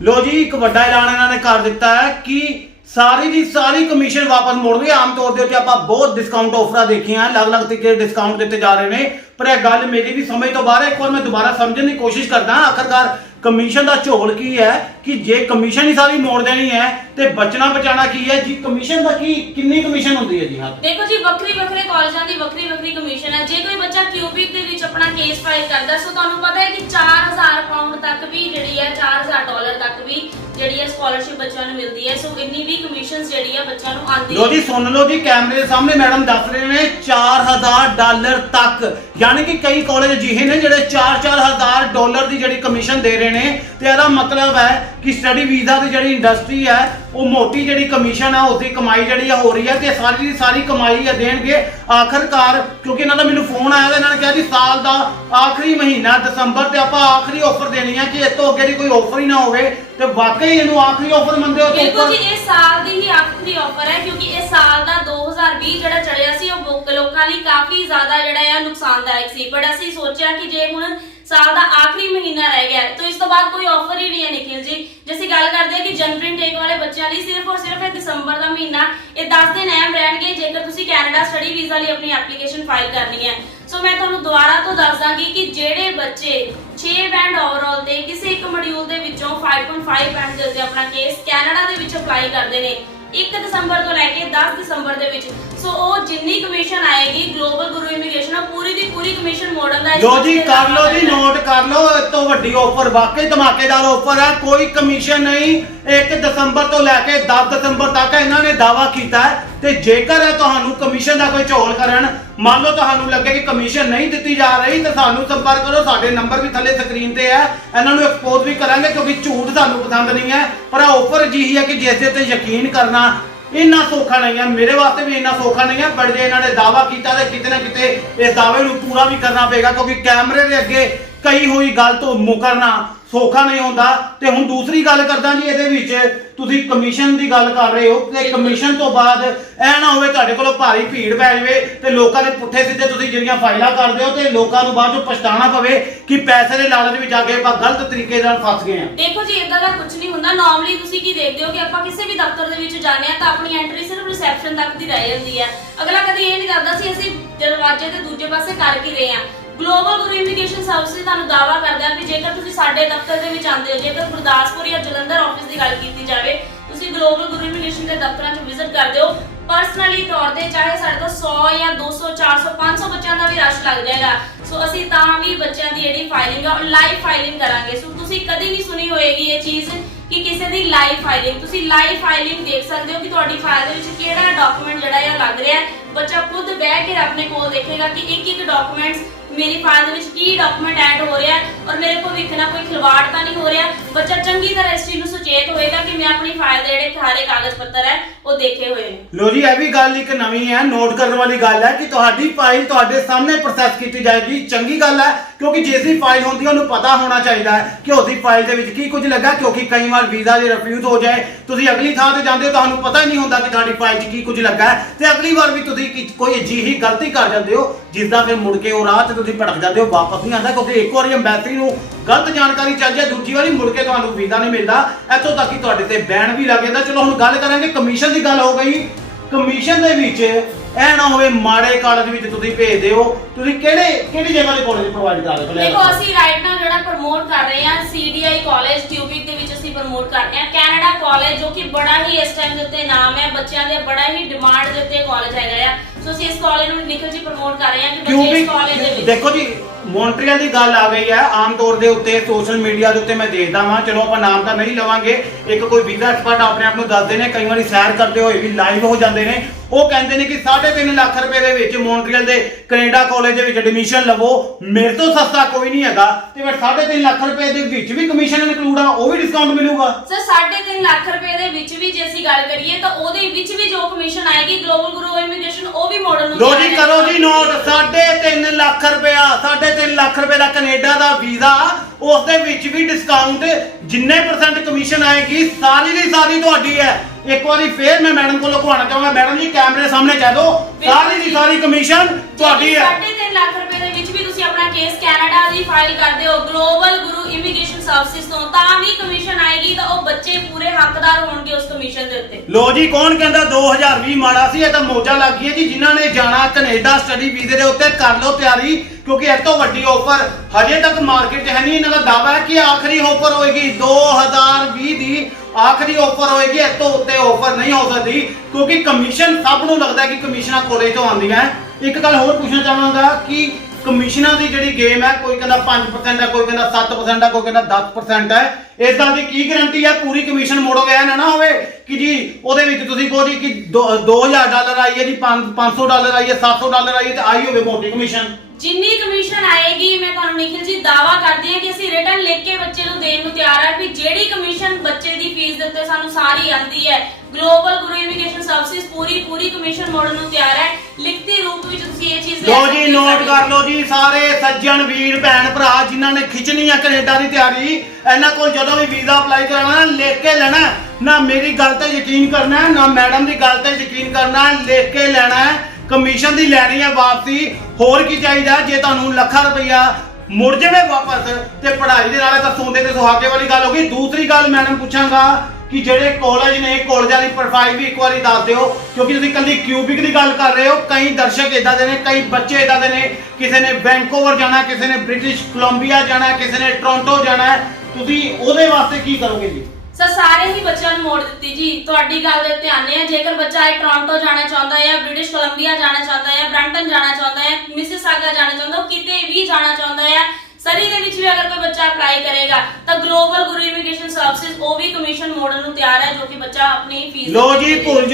ਲੋ ਜੀ, ਇੱਕ ਵੱਡਾ ਐਲਾਨ ਇਹਨਾਂ ਨੇ ਕਰ ਦਿੱਤਾ ਹੈ ਕਿ ਸਾਰੀ ਦੀ ਸਾਰੀ ਕਮਿਸ਼ਨ ਵਾਪਸ ਮੋੜਨਗੇ। ਆਮ ਤੌਰ ਦੇ ਉੱਤੇ ਆਪਾਂ ਬਹੁਤ ਡਿਸਕਾਊਂਟ ਆਫਰਾਂ ਦੇਖੀਆਂ, ਅਲੱਗ-ਅਲੱਗ ਤਰੀਕੇ ਦੇ ਡਿਸਕਾਊਂਟ ਦਿੱਤੇ ਜਾ ਰਹੇ ਨੇ, ਪਰ ਇਹ ਗੱਲ ਮੇਰੀ ਵੀ ਸਮਝ ਤੋਂ ਬਾਹਰ ਹੈ। ਇੱਕ ਵਾਰ ਮੈਂ ਦੁਬਾਰਾ ਸਮਝਣ ਦੀ ਕੋਸ਼ਿਸ਼ ਕਰਦਾ ਹਾਂ ਆਖਰਕਾਰ ਕਮਿਸ਼ਨ ਦਾ ਝੋਲ ਕੀ ਹੈ ਕਿ ਜੇ ਕਮਿਸ਼ਨ ਹੀ ਸਾਰੀ ਮੋੜ ਦੇਣੀ ਹੈ ਤੇ ਬਚਣਾ ਬਚਾਣਾ ਕੀ ਹੈ ਜੀ? ਕਮਿਸ਼ਨ ਦਾ ਕੀ ਕਿੰਨੀ ਕਮਿਸ਼ਨ ਹੁੰਦੀ ਹੈ ਜੀ? ਹਾਂ ਦੇਖੋ ਜੀ, ਵੱਖਰੇ ਕਾਲਜਾਂ ਦੀ ਵੱਖਰੀ ਕਮਿਸ਼ਨ ਹੈ। ਜੇ ਕੋਈ ਬੱਚਾ ਕਿਊਬਿਕ ਦੇ ਵਿੱਚ ਆਪਣਾ ਕੇਸ ਫਾਈਲ ਕਰਦਾ, ਸੋ ਤੁਹਾਨੂੰ ਪਤਾ ਹੈ ਕਿ 4000 ਪਾਉਂਡ ਤੱਕ ਵੀ ਜਿਹੜੀ ਹੈ $4000 ਤੱਕ ਵੀ ਜਿਹੜੀ ਹੈ ਸਕਾਲਰਸ਼ਿਪ ਬੱਚਿਆਂ ਨੂੰ ਮਿਲਦੀ ਹੈ। ਸੋ ਇੰਨੀ ਵੀ ਕਮਿਸ਼ਨਸ ਜਿਹੜੀ ਹੈ ਬੱਚਿਆਂ ਨੂੰ ਆਉਂਦੀ ਹੈ। ਲੋ ਜੀ, ਸੁਣ ਲਓ ਜੀ, ਕੈਮਰੇ ਦੇ ਸਾਹਮਣੇ ਮੈਡਮ ਦੱਸ ਰਹੇ ਨੇ $4000 ਤੱਕ, ਯਾਨੀ ਕਿ ਕਈ ਕਾਲਜ ਅਜਿਹੇ ਨੇ ਜਿਹੜੇ $4000 ਦੀ ਜਿਹੜੀ ਕਮਿਸ਼ਨ ਦੇ ਰਹੇ ਨੇ, ਤੇ ਇਹਦਾ ਮਤਲਬ ਹੈ ਕਿ ਸਟੱਡੀ ਵੀਜ਼ਾ ਦੀ ਜਿਹੜੀ ਇੰਡਸਟਰੀ ਹੈ ਉਹ ਮੋਟੀ ਜਿਹੜੀ ਕਮਿਸ਼ਨ ਹੈ ਉਸਦੀ ਕਮਾਈ ਜਿਹੜੀ ਹੋ ਰਹੀ ਹੈ ਤੇ ਸਾਰੀ ਦੀ ਸਾਰੀ ਕਮਾਈ ਦੇਣਗੇ ਆਖਰਕਾਰ। ਕਿਉਂਕਿ ਇਹਨਾਂ ਦਾ ਮੈਨੂੰ ਫੋਨ ਆਇਆ ਤੇ ਇਹਨਾਂ ਨੇ ਕਿਹਾ ਜੀ ਸਾਲ ਦਾ ਆਖਰੀ ਮਹੀਨਾ ਦਸੰਬਰ ਤੇ ਆਪਾਂ ਆਖਰੀ ਆਫਰ ਦੇਣੀ ਹੈ ਕਿ ਇਸ ਤੋਂ ਅੱਗੇ ਦੀ ਕੋਈ ਆਫਰ ਹੀ ਨਾ ਹੋਵੇ, ਤੇ ਵਾਕਈ ਇਹਨੂੰ ਆਖਰੀ ਆਫਰ ਮੰਨਦੇ ਹੋ? ਬਿਲਕੁਲ ਜੀ, ਇਹ ਸਾਲ ਦੀ ਹੀ ਆਖਰੀ ਆਫਰ ਹੈ, ਕਿਉਂਕਿ ਇਹ ਸਾਲ ਦਾ 2020 ਜਿਹੜਾ ਚੜਿਆ ਸੀ ਉਹ ਲੋਕਾਂ ਲਈ ਕਾਫੀ ਜ਼ਿਆਦਾ ਜਿਹੜਾ ਹੈ ਨੁਕਸਾਨਦਾਇਕ ਸੀ, ਪਰ ਅਸੀਂ ਸੋਚਿਆ ਕਿ ਜੇ ਹੁਣ ਸਾਲ ਦਾ ਆਖਰੀ ਮਹੀਨਾ ਰਹਿ ਗਿਆ ਤਾਂ ਇਸ ਤੋਂ ਬਾਅਦ ਕੋਈ ਆਫਰ ਹੀ ਨਹੀਂ ਹੈ ਨਿਖਿਲ ਜੀ। ਜੇ ਅਸੀਂ ਗੱਲ ਕਰਦੇ ਹਾਂ ਕਿ ਜਨਵਰੀ ਇਨਟੇਕ ਵਾਲੇ ਬੱਚਿਆਂ ਲਈ ਸਿਰਫ ਔਰ ਸਿਰਫ ਇਹ ਦਸੰਬਰ ਦਾ ਮਹੀਨਾ, ਇਹ 10 ਦਿਨ ਅਹਿਮ ਰਹਿਣਗੇ ਜੇਕਰ ਤੁਸੀਂ ਕੈਨੇਡਾ ਸਟੱਡੀ ਵੀਜ਼ਾ ਲਈ ਆਪਣੀ ਐਪਲੀਕੇਸ਼ਨ ਫਾਈਲ ਕਰਨੀ ਹੈ। ਸੋ ਮੈਂ ਤੁਹਾਨੂੰ ਦੁਬਾਰਾ ਤੋਂ ਦੱਸ ਦਾਂਗੀ ਕਿ ਜਿਹੜੇ ਬੱਚੇ 6 ਬੈਂਡ ਓਵਰਆਲ ਤੇ ਕਿਸੇ ਇੱਕ ਮੋਡਿਊਲ ਦੇ ਵਿੱਚੋਂ 5.5 ਬੈਂਡ ਦੇ ਉੱਤੇ ਆਪਣਾ ਕੇਸ ਕੈਨੇਡਾ ਦੇ ਵਿੱਚ ਅਪਲਾਈ ਕਰਦੇ ਨੇ 1 ਦਸੰਬਰ ਤੋਂ ਲੈ ਕੇ 10 ਦਸੰਬਰ ਦੇ ਵਿੱਚ। ਸੋ ਉਹ ਜਿੰਨੀ ਕਮਿਸ਼ਨ ਆਏਗੀ ਗਲੋਬਲ ਗੁਰੂ ਇਮੀਗ੍ਰੇਸ਼ਨ ਪੂਰੀ ਦੀ ਪੂਰੀ ਕਮਿਸ਼ਨ ਮੋੜਨ ਦਾ ਲੋ ਜੀ ਕਰ ਲੋ ਜੀ, ਨੋਟ ਕਰ ਲੋ, ਇਸ ਤੋਂ ਵੱਡੀ ਆਫਰ, ਵਾਕਈ ਧਮਾਕੇਦਾਰ ਆਫਰ ਹੈ। ਕੋਈ ਕਮਿਸ਼ਨ ਨਹੀਂ, 1 ਦਸੰਬਰ ਤੋਂ ਲੈ ਕੇ 10 ਦਸੰਬਰ ਤੱਕ ਇਹਨਾਂ ਨੇ ਦਾਅਵਾ ਕੀਤਾ ਹੈ। ਤੇ ਜੇਕਰ ਇਹ ਤੁਹਾਨੂੰ ਕਮਿਸ਼ਨ ਦਾ ਕੋਈ ਝੋਲ ਕਰਨ, ਮੰਨ ਲਓ ਤੁਹਾਨੂੰ ਲੱਗੇ ਕਿ ਕਮਿਸ਼ਨ ਨਹੀਂ ਦਿੱਤੀ ਜਾ ਰਹੀ, ਤਾਂ ਸਾਨੂੰ ਸੰਪਰਕ ਕਰੋ, ਸਾਡੇ ਨੰਬਰ ਵੀ ਥੱਲੇ ਸਕਰੀਨ ਤੇ ਹੈ। ਇਹਨਾਂ ਨੂੰ ਐਕਸਪੋਜ਼ ਵੀ ਕਰਾਂਗੇ ਕਿਉਂਕਿ ਝੂਠ ਸਾਨੂੰ ਪਸੰਦ ਨਹੀਂ ਹੈ। ਪਰ ਆਫਰ ਅਜਿਹੀ ਹੈ ਕਿ ਜਿਸ ਦੇ ਤੇ ਯਕੀਨ ਕਰਨਾ ਇੰਨਾ ਸੌਖਾ ਨਹੀਂ ਹੈ, ਮੇਰੇ ਵਾਸਤੇ ਵੀ ਇੰਨਾ ਸੌਖਾ ਨਹੀਂ ਹੈ। ਬਟ ਜੇ ਇਹਨਾਂ ਨੇ ਦਾਅਵਾ ਕੀਤਾ ਤੇ ਕਿਤੇ ਨਾ ਕਿਤੇ ਇਸ ਦਾਅਵੇ ਨੂੰ ਪੂਰਾ ਵੀ ਕਰਨਾ ਪਏਗਾ, ਕਿਉਂਕਿ ਕੈਮਰੇ ਦੇ ਅੱਗੇ ਕਈ ਹੋਈ ਗੱਲ ਤੋਂ ਮੁਕਰਨਾ ਸੌਖਾ ਨਹੀਂ ਹੁੰਦਾ। ਤੇ ਹੁਣ ਦੂਸਰੀ ਗੱਲ ਕਰਦਾ ਜੀ, ਇਹਦੇ ਵਿੱਚ ਤੁਸੀਂ ਕਮਿਸ਼ਨ ਦੀ ਗੱਲ ਕਰ ਰਹੇ ਹੋ ਤੇ ਕਮਿਸ਼ਨ ਤੋਂ ਬਾਅਦ ਇਹ ਨਾ ਹੋਵੇ ਤੁਹਾਡੇ ਕੋਲੋਂ ਭਾਰੀ ਭੀੜ ਪੈ ਜਾਵੇ ਤੇ ਲੋਕਾਂ ਦੇ ਪੁੱਠੇ ਸਿੱਧੇ ਤੁਸੀਂ ਜਿਹੜੀਆਂ ਫਾਈਲਾਂ ਕਰਦੇ ਹੋ ਤੇ ਲੋਕਾਂ ਨੂੰ ਬਾਅਦ ਚੋਂ ਪਛਤਾਣਾ ਪਵੇ ਕਿ ਪੈਸੇ ਦੇ ਲਾਲਚ ਵਿੱਚ ਆ ਕੇ ਆਪਾਂ ਗਲਤ ਤਰੀਕੇ ਨਾਲ ਫਸ ਗਏ ਆ। ਦੇਖੋ ਜੀ, ਇਦਾਂ ਦਾ ਕੁਝ ਨਹੀਂ ਹੁੰਦਾ। ਨਾਰਮਲੀ ਤੁਸੀਂ ਕੀ ਦੇਖਦੇ ਹੋ ਕਿ ਆਪਾਂ ਕਿਸੇ ਵੀ ਦਫ਼ਤਰ ਦੇ ਵਿੱਚ ਜਾਂਦੇ ਆ ਤਾਂ ਆਪਣੀ ਐਂਟਰੀ ਸਿਰਫ ਰਿਸੈਪਸ਼ਨ ਤੱਕ ਦੀ ਰਹਿ ਜਾਂਦੀ ਹੈ। ਅਗਲਾ ਕਦੇ ਇਹ ਨਹੀਂ ਕਰਦਾ ਸੀ ਅਸੀਂ ਦਰਵਾਜ਼ੇ ਦੇ ਦੂਜੇ ਪਾਸੇ ਕਰ ਕੀ ਰਹੇ ਆ। ਗਲੋਬਲ ਗੁਰੂ ਇਮੀਗ੍ਰੇਸ਼ਨ ਸਰਵਿਸ ਤੁਹਾਨੂੰ ਦਾਅਵਾ ਕਰਦੇ ਆ ਕਿ ਜੇਕਰ ਤੁਸੀਂ ਸਾਡੇ ਦਫ਼ਤਰ ਦੇ ਵਿੱਚ ਆਉਂਦੇ ਹੋ, ਜੇਕਰ ਗੁਰਦਾਸਪੁਰ ਜਾਂ ਜਲੰਧਰ ਆਫਿਸ ਦੀ ਗੱਲ ਕੀਤੀ ਜਾਵੇ, ਤੁਸੀਂ ਗਲੋਬਲ ਗੁਰੂ ਇਮੀਗ੍ਰੇਸ਼ਨ ਦੇ ਦਫ਼ਤਰਾਂ 'ਚ ਵਿਜ਼ਿਟ ਕਰਦੇ ਹੋ ਪਰਸਨਲੀ ਤੌਰ ਤੇ, ਚਾਹੇ ਸਾਡੇ ਤੋਂ 100 ਜਾਂ 200 400 500 ਬੱਚਿਆਂ ਦਾ ਵੀ ਰਸ਼ ਲੱਗ ਜਾਏਗਾ। ਸੋ ਅਸੀਂ ਤਾਂ ਵੀ ਬੱਚਿਆਂ ਦੀ ਜਿਹੜੀ ਫਾਈਲਿੰਗ ਆ ਉਹ ਲਾਈਵ ਫਾਈਲਿੰਗ ਕਰਾਂਗੇ। ਸੋ ਤੁਸੀਂ ਕਦੀ ਨਹੀਂ ਸੁਣੀ ਹੋਏਗੀ ਇਹ ਚੀਜ਼ ਕਿ ਕਿਸੇ ਦੀ ਲਾਈਵ ਫਾਈਲਿੰਗ, ਤੁਸੀਂ ਲਾਈਵ ਫਾਈਲਿੰਗ ਦੇਖ ਸਕਦੇ ਹੋ ਕਿ ਤੁਹਾਡੀ ਫਾਈਲ ਦੇ ਵਿੱਚ ਕਿਹੜਾ ਡਾਕੂਮੈਂਟ ਜਿਹੜਾ ਹੈ ਲੱਗ ਰਿਹਾ ਹੈ। ਬੱਚਾ ਖੁਦ ਬਹਿ ਕੇ ਆਪਣੇ ਕੋਲ ਦੇਖੇਗਾ ਕਿ ਇੱਕ ਇੱਕ ਡਾਕੂਮੈਂਟਸ ਮੇਰੀ ਫਾਈਲ ਦੇ ਵਿੱਚ ਕੀ ਡਾਕੂਮੈਂਟ ਐਡ ਹੋ ਰਿਹਾ ਹੈ ਔਰ ਮੇਰੇ ਭਵਿੱਖ ਨਾਲ ਕੋਈ ਖਿਲਵਾੜ ਤਾਂ ਨਹੀਂ ਹੋ ਰਿਹਾ। ਬੱਚਾ ਚੰਗੀ ਤਰ੍ਹਾਂ ਇਸ ਚੀਜ਼ ਨੂੰ ਸੁਚੇਤ ਹੋਏਗਾ ਕਿ ਮੈਂ ਆਪਣੀ ਫਾਈਲ ਦੇ ਜਿਹੜੇ ਸਾਰੇ ਕਾਗਜ਼ ਪੱਤਰ ਹੈ ਉਹ ਦੇਖੇ ਹੋਏ ਨੇ। ਲੋ ਜੀ, ਇਹ ਵੀ ਗੱਲ ਇੱਕ ਨਵੀਂ ਹੈ, ਨੋਟ ਕਰਨ ਵਾਲੀ ਗੱਲ ਹੈ ਕਿ ਤੁਹਾਡੀ ਫਾਈਲ ਤੁਹਾਡੇ ਸਾਹਮਣੇ ਪ੍ਰੋਸੈਸ ਕੀਤੀ ਜਾਏਗੀ। ਚੰਗੀ ਗੱਲ ਹੈ ਕਿਉਂਕਿ ਜਿਸਦੀ ਫਾਈਲ ਹੁੰਦੀ ਹੈ ਉਹਨੂੰ ਪਤਾ ਹੋਣਾ ਚਾਹੀਦਾ ਹੈ ਕਿ ਉਹਦੀ ਫਾਈਲ ਦੇ ਵਿੱਚ ਕੀ ਕੁਝ ਲੱਗਾ, ਕਿਉਂਕਿ ਕਈ ਵਾਰ ਵੀਜ਼ਾ ਜੇ ਰਿਫਿਊਜ਼ ਹੋ ਜਾਏ, ਤੁਸੀਂ ਅਗਲੀ ਥਾਂ ਤੇ ਜਾਂਦੇ ਹੋ, ਤੁਹਾਨੂੰ ਪਤਾ ਹੀ ਨਹੀਂ ਹੁੰਦਾ ਕਿ ਤੁਹਾਡੀ ਫਾਈਲ 'ਚ ਕੀ ਕੁਝ ਲੱਗਾ ਹੈ ਤੇ ਅਗਲੀ ਵਾਰ ਵੀ ਤੁਸੀਂ ਕੋਈ ਅਜਿਹੀ ਗਲਤੀ ਕਰ ਜਾਂਦੇ ਹੋ ਜਿਸ ਦਾ ਫਿਰ ਮੁੜ ਕੇ ਉਹ ਰਾਹ 'ਚ ਤੁਸੀਂ ਭਟਕ ਜਾਂਦੇ ਹੋ, ਵਾਪਸ ਨਹੀਂ ਆਉਂਦਾ। ਕਿਉਂਕਿ ਇੱਕ ਵਾਰੀ ਐਮਬੈਸੀ ਨੂੰ ਗਲਤ ਜਾਣਕਾਰੀ ਚੱਲ ਜਾਏ, ਦੂਜੀ ਵਾਰੀ ਮੁੜ ਕੇ ਤੁਹਾਨੂੰ ਵੀਜ਼ਾ ਨਹੀਂ ਮਿਲਦਾ, ਇੱਥੋਂ ਤੱਕ ਕਿ ਤੁਹਾਡੇ ਤੇ ਬੈਨ ਵੀ ਲੱਗ ਜਾਂਦਾ। ਚਲੋ ਹੁਣ ਗੱਲ ਕਰਾਂਗੇ ਕਮਿਸ਼ਨ ਦੀ। ਗੱਲ ਹੋ ਗਈ ਕਮਿਸ਼ਨ ਦੇ ਵਿੱਚ ਇਹ ਨਾ ਹੋਵੇ ਮਾੜੇ ਕਾਲਜ ਵਿੱਚ ਤੁਸੀਂ ਭੇਜਦੇ ਹੋ, ਤੁਸੀਂ ਕਿਹੜੀ ਜਗ੍ਹਾ ਦੇ ਕਾਲਜ ਪ੍ਰੋਵਾਈਡ ਕਰ ਰਹੇ ਹੋ? ਦੇਖੋ, ਅਸੀਂ ਰਾਈਟ ਨਾਓ ਜਿਹੜਾ ਪ੍ਰਮੋਟ ਕਰ ਰਹੇ ਹਾਂ ਸੀਡੀਆਈ ਕਾਲਜ ਟਿਊਬਿਕ ਦੇ ਵਿੱਚ ਅਸੀਂ ਪ੍ਰਮੋਟ ਕਰ ਰਹੇ ਹਾਂ ਕੈਨੇਡਾ ਕਾਲਜ, ਜੋ ਕਿ ਬੜਾ ਹੀ ਇਸ ਟਾਈਮ ਦੇ ਉੱਤੇ ਨਾਮ ਹੈ, ਬੱਚਿਆਂ ਦੇ ਬੜਾ ਹੀ ਡਿਮਾਂਡ ਦੇ ਉੱਤੇ ਕਾਲਜ ਹੈਗਾ ਆ। ਸੋ ਅਸੀਂ ਇਸ ਕਾਲਜ ਨੂੰ ਨਿਖਿਲ ਜੀ ਪ੍ਰਮੋਟ ਕਰ ਰਹੇ ਹਾਂ ਕਿ ਬੱਚੇ ਇਸ ਕਾਲਜ ਦੇ ਵਿੱਚ ਦੇਖੋ ਜੀ, ਮੌਂਟਰੀਅਲ ਦੀ ਗੱਲ ਆ ਗਈ ਹੈ। ਆਮ ਤੌਰ ਦੇ ਉੱਤੇ ਸੋਸ਼ਲ ਮੀਡੀਆ ਦੇ ਉੱਤੇ ਮੈਂ ਦੇਖਦਾ ਵਾਂ, ਚਲੋ ਆਪਾਂ ਨਾਮ ਤਾਂ ਨਹੀਂ ਲਵਾਂਗੇ, ਇੱਕ ਕੋਈ ਵੀਜ਼ਾ ਐਕਸਪਰਟ ਆਪਣੇ ਆਪ ਨੂੰ ਦੱਸਦੇ ਨੇ, ਕਈ ਵਾਰੀ ਸੈਰ ਕਰਦੇ ਹੋਏ ਵੀ ਲਾਈਵ ਹੋ ਜਾਂਦੇ ਨੇ। ਉਹ ਕਹਿੰਦੇ ਨੇ ਕਿ 3.5 ਲੱਖ ਰੁਪਏ ਦੇ ਵਿੱਚ ਮੌਂਟਰੀਅਲ ਦੇ ਕੈਨੇਡਾ ਕਾਲਜ ਦੇ ਵਿੱਚ ਐਡਮਿਸ਼ਨ ਲਵੋ, ਮੇਰੇ ਤੋਂ ਸਸਤਾ ਕੋਈ ਨਹੀਂ ਹੈਗਾ। ਤੇ ਫਿਰ 3.5 ਲੱਖ ਰੁਪਏ ਦੇ ਵਿੱਚ ਵੀ ਕਮਿਸ਼ਨ ਇਨਕਲੂਡ ਆ, ਉਹ ਵੀ ਡਿਸਕਾਊਂਟ ਮਿਲੂਗਾ। ਸਰ 3.5 ਲੱਖ ਰੁਪਏ ਦੇ ਵਿੱਚ ਵੀ ਜੇ ਅਸੀਂ ਗੱਲ ਕਰੀਏ ਤਾਂ ਉਹਦੇ ਵਿੱਚ ਵੀ ਜੋ ਕਮਿਸ਼ਨ ਆਏਗੀ ਗਲੋਬਲ ਗੁਰੂ ਇਮੀਗ੍ਰੇਸ਼ਨ ਉਹ ਵੀ ਮੋਡਲ ਨੂੰ ਲੋ ਜੀ, ਕਰੋ ਜੀ ਨੋਟ, 3.5 ਲੱਖ ਰੁਪਇਆ, 3.5 ਲੱਖ ਰੁਪਏ ਦਾ ਕੈਨੇਡਾ ਦਾ ਵੀਜ਼ਾ, ਉਸ ਦੇ ਵਿੱਚ ਵੀ ਡਿਸਕਾਊਂਟ, ਜਿੰਨੇ % ਕਮਿਸ਼ਨ ਆਏਗੀ ਸਾਰੀ ਦੀ ਸਾਰੀ ਤੁਹਾਡੀ ਹੈ। ਇੱਕ ਵਾਰੀ ਫੇਰ ਮੈਂ ਮੈਡਮ ਕੋਲ ਲਗਵਾਉਣਾ ਚਾਹਾਂਗਾ, ਮੈਡਮ ਜੀ ਕੈਮਰੇ ਸਾਹਮਣੇ ਕਹਿ ਦਿਓ, ਸਾਰੀ ਦੀ ਸਾਰੀ ਕਮਿਸ਼ਨ ਤੁਹਾਡੀ ਹੈ। 3.5 ਲੱਖ ਰੁਪਏ ਦੇ ਵਿੱਚ ਵੀ ਤੁਸੀਂ ਆਪਣਾ ਕੇਸ ਕੈਨੇਡਾ ਦੀ ਫਾਈਲ ਕਰਦੇ ਹੋ ਗਲੋਬਲ ਗੁਰੂ ਇਮੀਗ੍ਰੇਸ਼ਨ ਸਰਵਿਸਿਜ਼ ਤੋਂ, ਤਾਂ ਵੀ ਕਮਿਸ਼ਨ ਆਏਗੀ ਤਾਂ ਉਹ ਬੱਚੇ ਪੂਰੇ ਹੱਕਦਾਰ ਹੋਣਗੇ ਉਸ ਕਮਿਸ਼ਨ ਦੇ ਉੱਤੇ। ਲੋ ਜੀ, ਕੌਣ ਕਹਿੰਦਾ 2020 ਮਾੜਾ ਸੀ? ਇਹ ਤਾਂ ਮੌਜਾਂ ਲੱਗ ਗਈ ਹੈ ਜੀ। ਜਿਨ੍ਹਾਂ ਨੇ ਜਾਣਾ ਕੈਨੇਡਾ ਸਟੱਡੀ ਵੀਜ਼ੇ ਦੇ ਉੱਤੇ ਕਰ ਲਓ ਤਿਆਰੀ, ਕਿਉਂਕਿ ਇਸ ਤੋਂ ਵੱਡੀ ਆਫਰ ਹਜੇ ਤੱਕ ਮਾਰਕੀਟ 'ਚ ਹੈ ਨਹੀਂ। ਇਹਨਾਂ ਦਾ ਦਾਅਵਾ ਹੈ ਕਿ ਆਖਰੀ ਆਫਰ ਹੋਏਗੀ 2020 ਦੀ, ਆਖਰੀ ਆਫਰ ਹੋਏਗੀ, ਇਸ ਤੋਂ ਉੱਤੇ ਆਫਰ ਨਹੀਂ ਹੋ ਸਕਦੀ, ਕਿਉਂਕਿ ਕਮਿਸ਼ਨ ਸਭ ਨੂੰ ਲੱਗਦਾ ਕਿ ਕਮਿਸ਼ਨਾਂ ਕਾਲਜ ਤੋਂ ਆਉਂਦੀਆਂ। ਇੱਕ ਗੱਲ ਹੋਰ ਪੁੱਛਣਾ ਚਾਹਾਂਗਾ ਕਿ ਕਮਿਸ਼ਨਾਂ ਦੀ ਜਿਹੜੀ ਗੇਮ ਹੈ, ਕੋਈ ਕਹਿੰਦਾ 5% ਹੈ, ਕੋਈ ਕਹਿੰਦਾ 7% ਹੈ, ਕੋਈ ਕਹਿੰਦਾ 10% ਹੈ, ਇਦਾਂ ਦੀ ਕੀ ਗਾਰੰਟੀ ਹੈ ਪੂਰੀ ਕਮਿਸ਼ਨ ਮੋੜੋਗੇ? ਇਹ ਨਾ ਹੋਵੇ ਕਿ ਜੀ ਉਹਦੇ ਵਿੱਚ ਤੁਸੀਂ ਕਹੋ ਜੀ ਕਿ $2000 ਆਈ ਹੈ ਜੀ, $500 ਆਈ ਹੈ, $700 ਆਈ ਹੈ ਤੇ ਆਈ ਹੋਵੇ ਮੋਟੀ ਕਮਿਸ਼ਨ। ਜਿੰਨੀ ਕਮਿਸ਼ਨ ਆਏਗੀ, ਮੈਂ ਤੁਹਾਨੂੰ ਨਿਖਿਲ ਜੀ ਦਾਵਾ ਕਰਦੀ ਹਾਂ ਕਿ ਅਸੀਂ ਰਿਟਨ ਲਿਖ ਕੇ ਬੱਚੇ ਨੂੰ ਦੇਣ ਨੂੰ ਤਿਆਰ ਹਾਂ ਕਿ ਜਿਹੜੀ ਕਮਿਸ਼ਨ ਬੱਚੇ ਦੀ ਫੀਸ ਦੇ ਉੱਤੇ ਸਾਨੂੰ ਸਾਰੀ ਆਂਦੀ ਹੈ, ਗਲੋਬਲ ਗੁਰੂ ਇਮੀਗ੍ਰੇਸ਼ਨ ਸਰਵਿਸਿਜ਼ ਪੂਰੀ ਕਮਿਸ਼ਨ ਮੋੜਨ ਨੂੰ ਤਿਆਰ ਹੈ। ਲਿਖਤੀ ਰੂਪ ਵਿੱਚ ਤੁਸੀਂ ਇਹ ਚੀਜ਼ ਲੋ ਜੀ, ਨੋਟ ਕਰ ਲਓ ਜੀ ਸਾਰੇ ਸੱਜਣ ਵੀਰ ਭੈਣ ਭਰਾ ਜਿਨ੍ਹਾਂ ਨੇ ਖਿੱਚਣੀ ਹੈ ਕੈਨੇਡਾ ਦੀ ਤਿਆਰੀ, ਇਹਨਾਂ ਕੋਲ ਜਦੋਂ ਵੀ ਵੀਜ਼ਾ ਅਪਲਾਈ ਕਰਾਉਣਾ ਲਿਖ ਕੇ ਲੈਣਾ, ਨਾ ਮੇਰੀ ਗੱਲ ਤੇ ਯਕੀਨ ਕਰਨਾ, ਨਾ ਮੈਡਮ ਦੀ ਗੱਲ ਤੇ ਯਕੀਨ ਕਰਨਾ, ਲਿਖ ਕੇ ਲੈਣਾ। ਕਮਿਸ਼ਨ ਦੀ ਲੈਣੀ ਹੈ ਵਾਪਸੀ, ਹੋਰ ਕੀ ਚਾਹੀਦਾ? ਜੇ ਤੁਹਾਨੂੰ ਲੱਖਾਂ ਰੁਪਈਆ ਮੁੜ ਜਾਵੇ ਵਾਪਸ ਤੇ ਪੜ੍ਹਾਈ ਦੇ ਨਾਲ ਤਾਂ ਸੌਂਦੇ ਤੇ ਸੁਹਾਗੇ ਵਾਲੀ ਗੱਲ ਹੋ ਗਈ। ਦੂਸਰੀ ਗੱਲ ਮੈਡਮ ਪੁੱਛਾਂਗਾ, ਕਿ ਜਿਹੜੇ ਕਾਲਜ ਨੇ ਕਾਲਜਾਂ ਦੀ ਪ੍ਰੋਫਾਈਲ ਵੀ ਇੱਕ ਵਾਰੀ ਦੱਸ ਦਿਓ, ਕਿਉਂਕਿ ਤੁਸੀਂ ਕੱਲੀ ਕਿਊਬਿਕ ਦੀ ਗੱਲ ਕਰ ਰਹੇ ਹੋ। ਕਈ ਦਰਸ਼ਕ ਇਦਾਂ ਦੇ ਨੇ, ਕਈ ਬੱਚੇ ਇਦਾਂ ਦੇ ਨੇ, ਕਿਸੇ ਨੇ ਵੈਂਕੂਵਰ ਜਾਣਾ, ਕਿਸੇ ਨੇ ਬ੍ਰਿਟਿਸ਼ ਕੋਲੰਬੀਆ ਜਾਣਾ, ਕਿਸੇ ਨੇ ਟੋਰਾਂਟੋ ਜਾਣਾ, ਤੁਸੀਂ ਉਹਦੇ ਵਾਸਤੇ ਕੀ ਕਰੋਗੇ ਜੀ? ਸਰ ਸਾਰੇ ਹੀ ਬੱਚਿਆਂ ਨੂੰ ਮੋੜ ਦਿੱਤੀ ਜੀ। ਤੁਹਾਡੀ ਗੱਲ ਦੇ ਉੱਤੇ ਆਨੇ ਆ, ਜੇਕਰ ਬੱਚਾ ਇਹ ਟੋਰਾਂਟੋ ਜਾਣਾ ਚਾਹੁੰਦਾ ਹੈ, ਬ੍ਰਿਟਿਸ਼ ਕੋਲੰਬੀਆ ਜਾਣਾ ਚਾਹੁੰਦਾ ਹੈ, ਬ੍ਰੈਂਟਨ ਜਾਣਾ ਚਾਹੁੰਦਾ ਹੈ, ਮਿਸਿਸਾਗਾ ਜਾਣਾ ਚਾਹੁੰਦਾ, ਉਹ ਕਿਤੇ ਵੀ ਜਾਣਾ ਚਾਹੁੰਦਾ ਹੈ, ਸਰੀ ਦੇ ਵਿੱਚ ਵੀ ਅਗਰ ਕੋਈ ਬੱਚਾ ਅਪਲਾਈ ਕਰੇਗਾ ਤਾਂ ਗਲੋਬਲ ਗੁਰੂ ਇਮੀਗ੍ਰੇਸ਼ਨ ਸਰਵਿਸਿਜ਼ ਉਹ ਵੀ ਕਮਿਸ਼ਨ ਮੋੜਨ ਨੂੰ ਤਿਆਰ ਹੈ, ਜੋ ਕਿ ਬੱਚਾ ਆਪਣੀ ਫੀਸ ਲੋ ਜੀ ਭੁੱਲ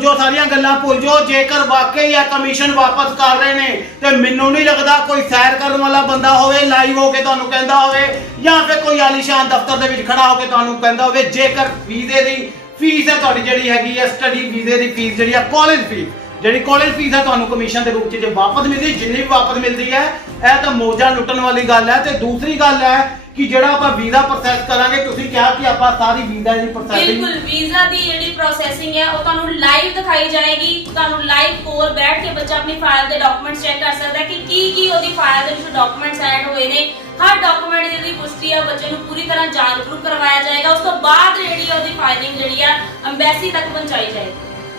ਜਾਓ ਸਾਰੀਆਂ ਗੱਲਾਂ ਭੁੱਲ ਜਾਓ। ਜੇਕਰ ਵਾਕਈ ਇਹ ਕਮਿਸ਼ਨ ਵਾਪਸ ਕਰ ਰਹੇ ਨੇ ਤੇ ਮੈਨੂੰ ਨਹੀਂ ਲੱਗਦਾ ਕੋਈ ਸੈਰ ਕਰਨ ਵਾਲਾ ਬੰਦਾ ਹੋਵੇ, ਲਾਈਵ ਹੋ ਕੇ ਤੁਹਾਨੂੰ ਕਹਿੰਦਾ ਹੋਵੇ, ਜਾਂ ਫਿਰ ਕੋਈ ਆਲੀਸ਼ਾਨ ਦਫ਼ਤਰ ਦੇ ਵਿੱਚ ਖੜਾ ਹੋ ਕੇ ਤੁਹਾਨੂੰ ਕਹਿੰਦਾ ਹੋਵੇ। ਜੇਕਰ ਵੀਜ਼ੇ ਦੀ ਫੀਸ ਹੈ ਤੁਹਾਡੀ ਜਿਹੜੀ ਹੈਗੀ ਹੈ, ਸਟੱਡੀ ਵੀਜ਼ੇ ਦੀ ਫੀਸ ਜਿਹੜੀ ਆ, ਕਾਲਜ ਫੀਸ, ਜਿਹੜੀ ਕਾਲਜ ਫੀਸ ਹੈ ਤੁਹਾਨੂੰ ਕਮਿਸ਼ਨ ਦੇ ਰੂਪ 'ਚ ਜੇ ਵਾਪਸ ਮਿਲਦੀ, ਜਿੰਨੀ ਵੀ ਵਾਪਸ ਮਿਲਦੀ ਹੈ, ਇਹ ਤਾਂ ਮੌਜਾਂ ਲੁੱਟਣ ਵਾਲੀ ਗੱਲ ਹੈ। ਤੇ ਦੂਸਰੀ ਗੱਲ ਹੈ ਕਿ ਜਿਹੜਾ ਆਪਾਂ ਵੀਜ਼ਾ ਪ੍ਰੋਸੈਸ ਕਰਾਂਗੇ, ਤੁਸੀਂ ਕਿਹਾ ਕਿ ਆਪਾਂ ਸਾਰੀ ਵੀਜ਼ਾ ਦੀ ਪ੍ਰੋਸੈਸਿੰਗ, ਬਿਲਕੁਲ ਵੀਜ਼ਾ ਦੀ ਜਿਹੜੀ ਪ੍ਰੋਸੈਸਿੰਗ ਹੈ ਉਹ ਤੁਹਾਨੂੰ ਲਾਈਵ ਦਿਖਾਈ ਜਾਏਗੀ। ਤੁਹਾਨੂੰ ਲਾਈਵ ਕੋਲ ਬੈਠ ਕੇ ਬੱਚਾ ਆਪਣੀ ਫਾਈਲ ਦੇ ਡਾਕੂਮੈਂਟਸ ਚੈੱਕ ਕਰ ਸਕਦਾ ਹੈ ਕਿ ਕੀ ਉਹਦੀ ਫਾਈਲ ਦੇ ਵਿੱਚ ਡਾਕੂਮੈਂਟਸ ਐਡ ਹੋਏ ਨੇ। ਹਰ ਡਾਕੂਮੈਂਟ ਦੀ ਪੁਸ਼ਟੀ ਆ ਬੱਚੇ ਨੂੰ ਪੂਰੀ ਤਰ੍ਹਾਂ ਜਾਗਰੂਕ ਕਰਵਾਇਆ ਜਾਏਗਾ। ਉਸ ਤੋਂ ਬਾਅਦ ਜਿਹੜੀ ਉਹਦੀ ਫਾਈਲਿੰਗ ਜਿਹੜੀ ਆ ਅੰਬੈਸੀ ਤੱਕ ਪਹੁੰਚਾਈ ਜਾਏਗੀ।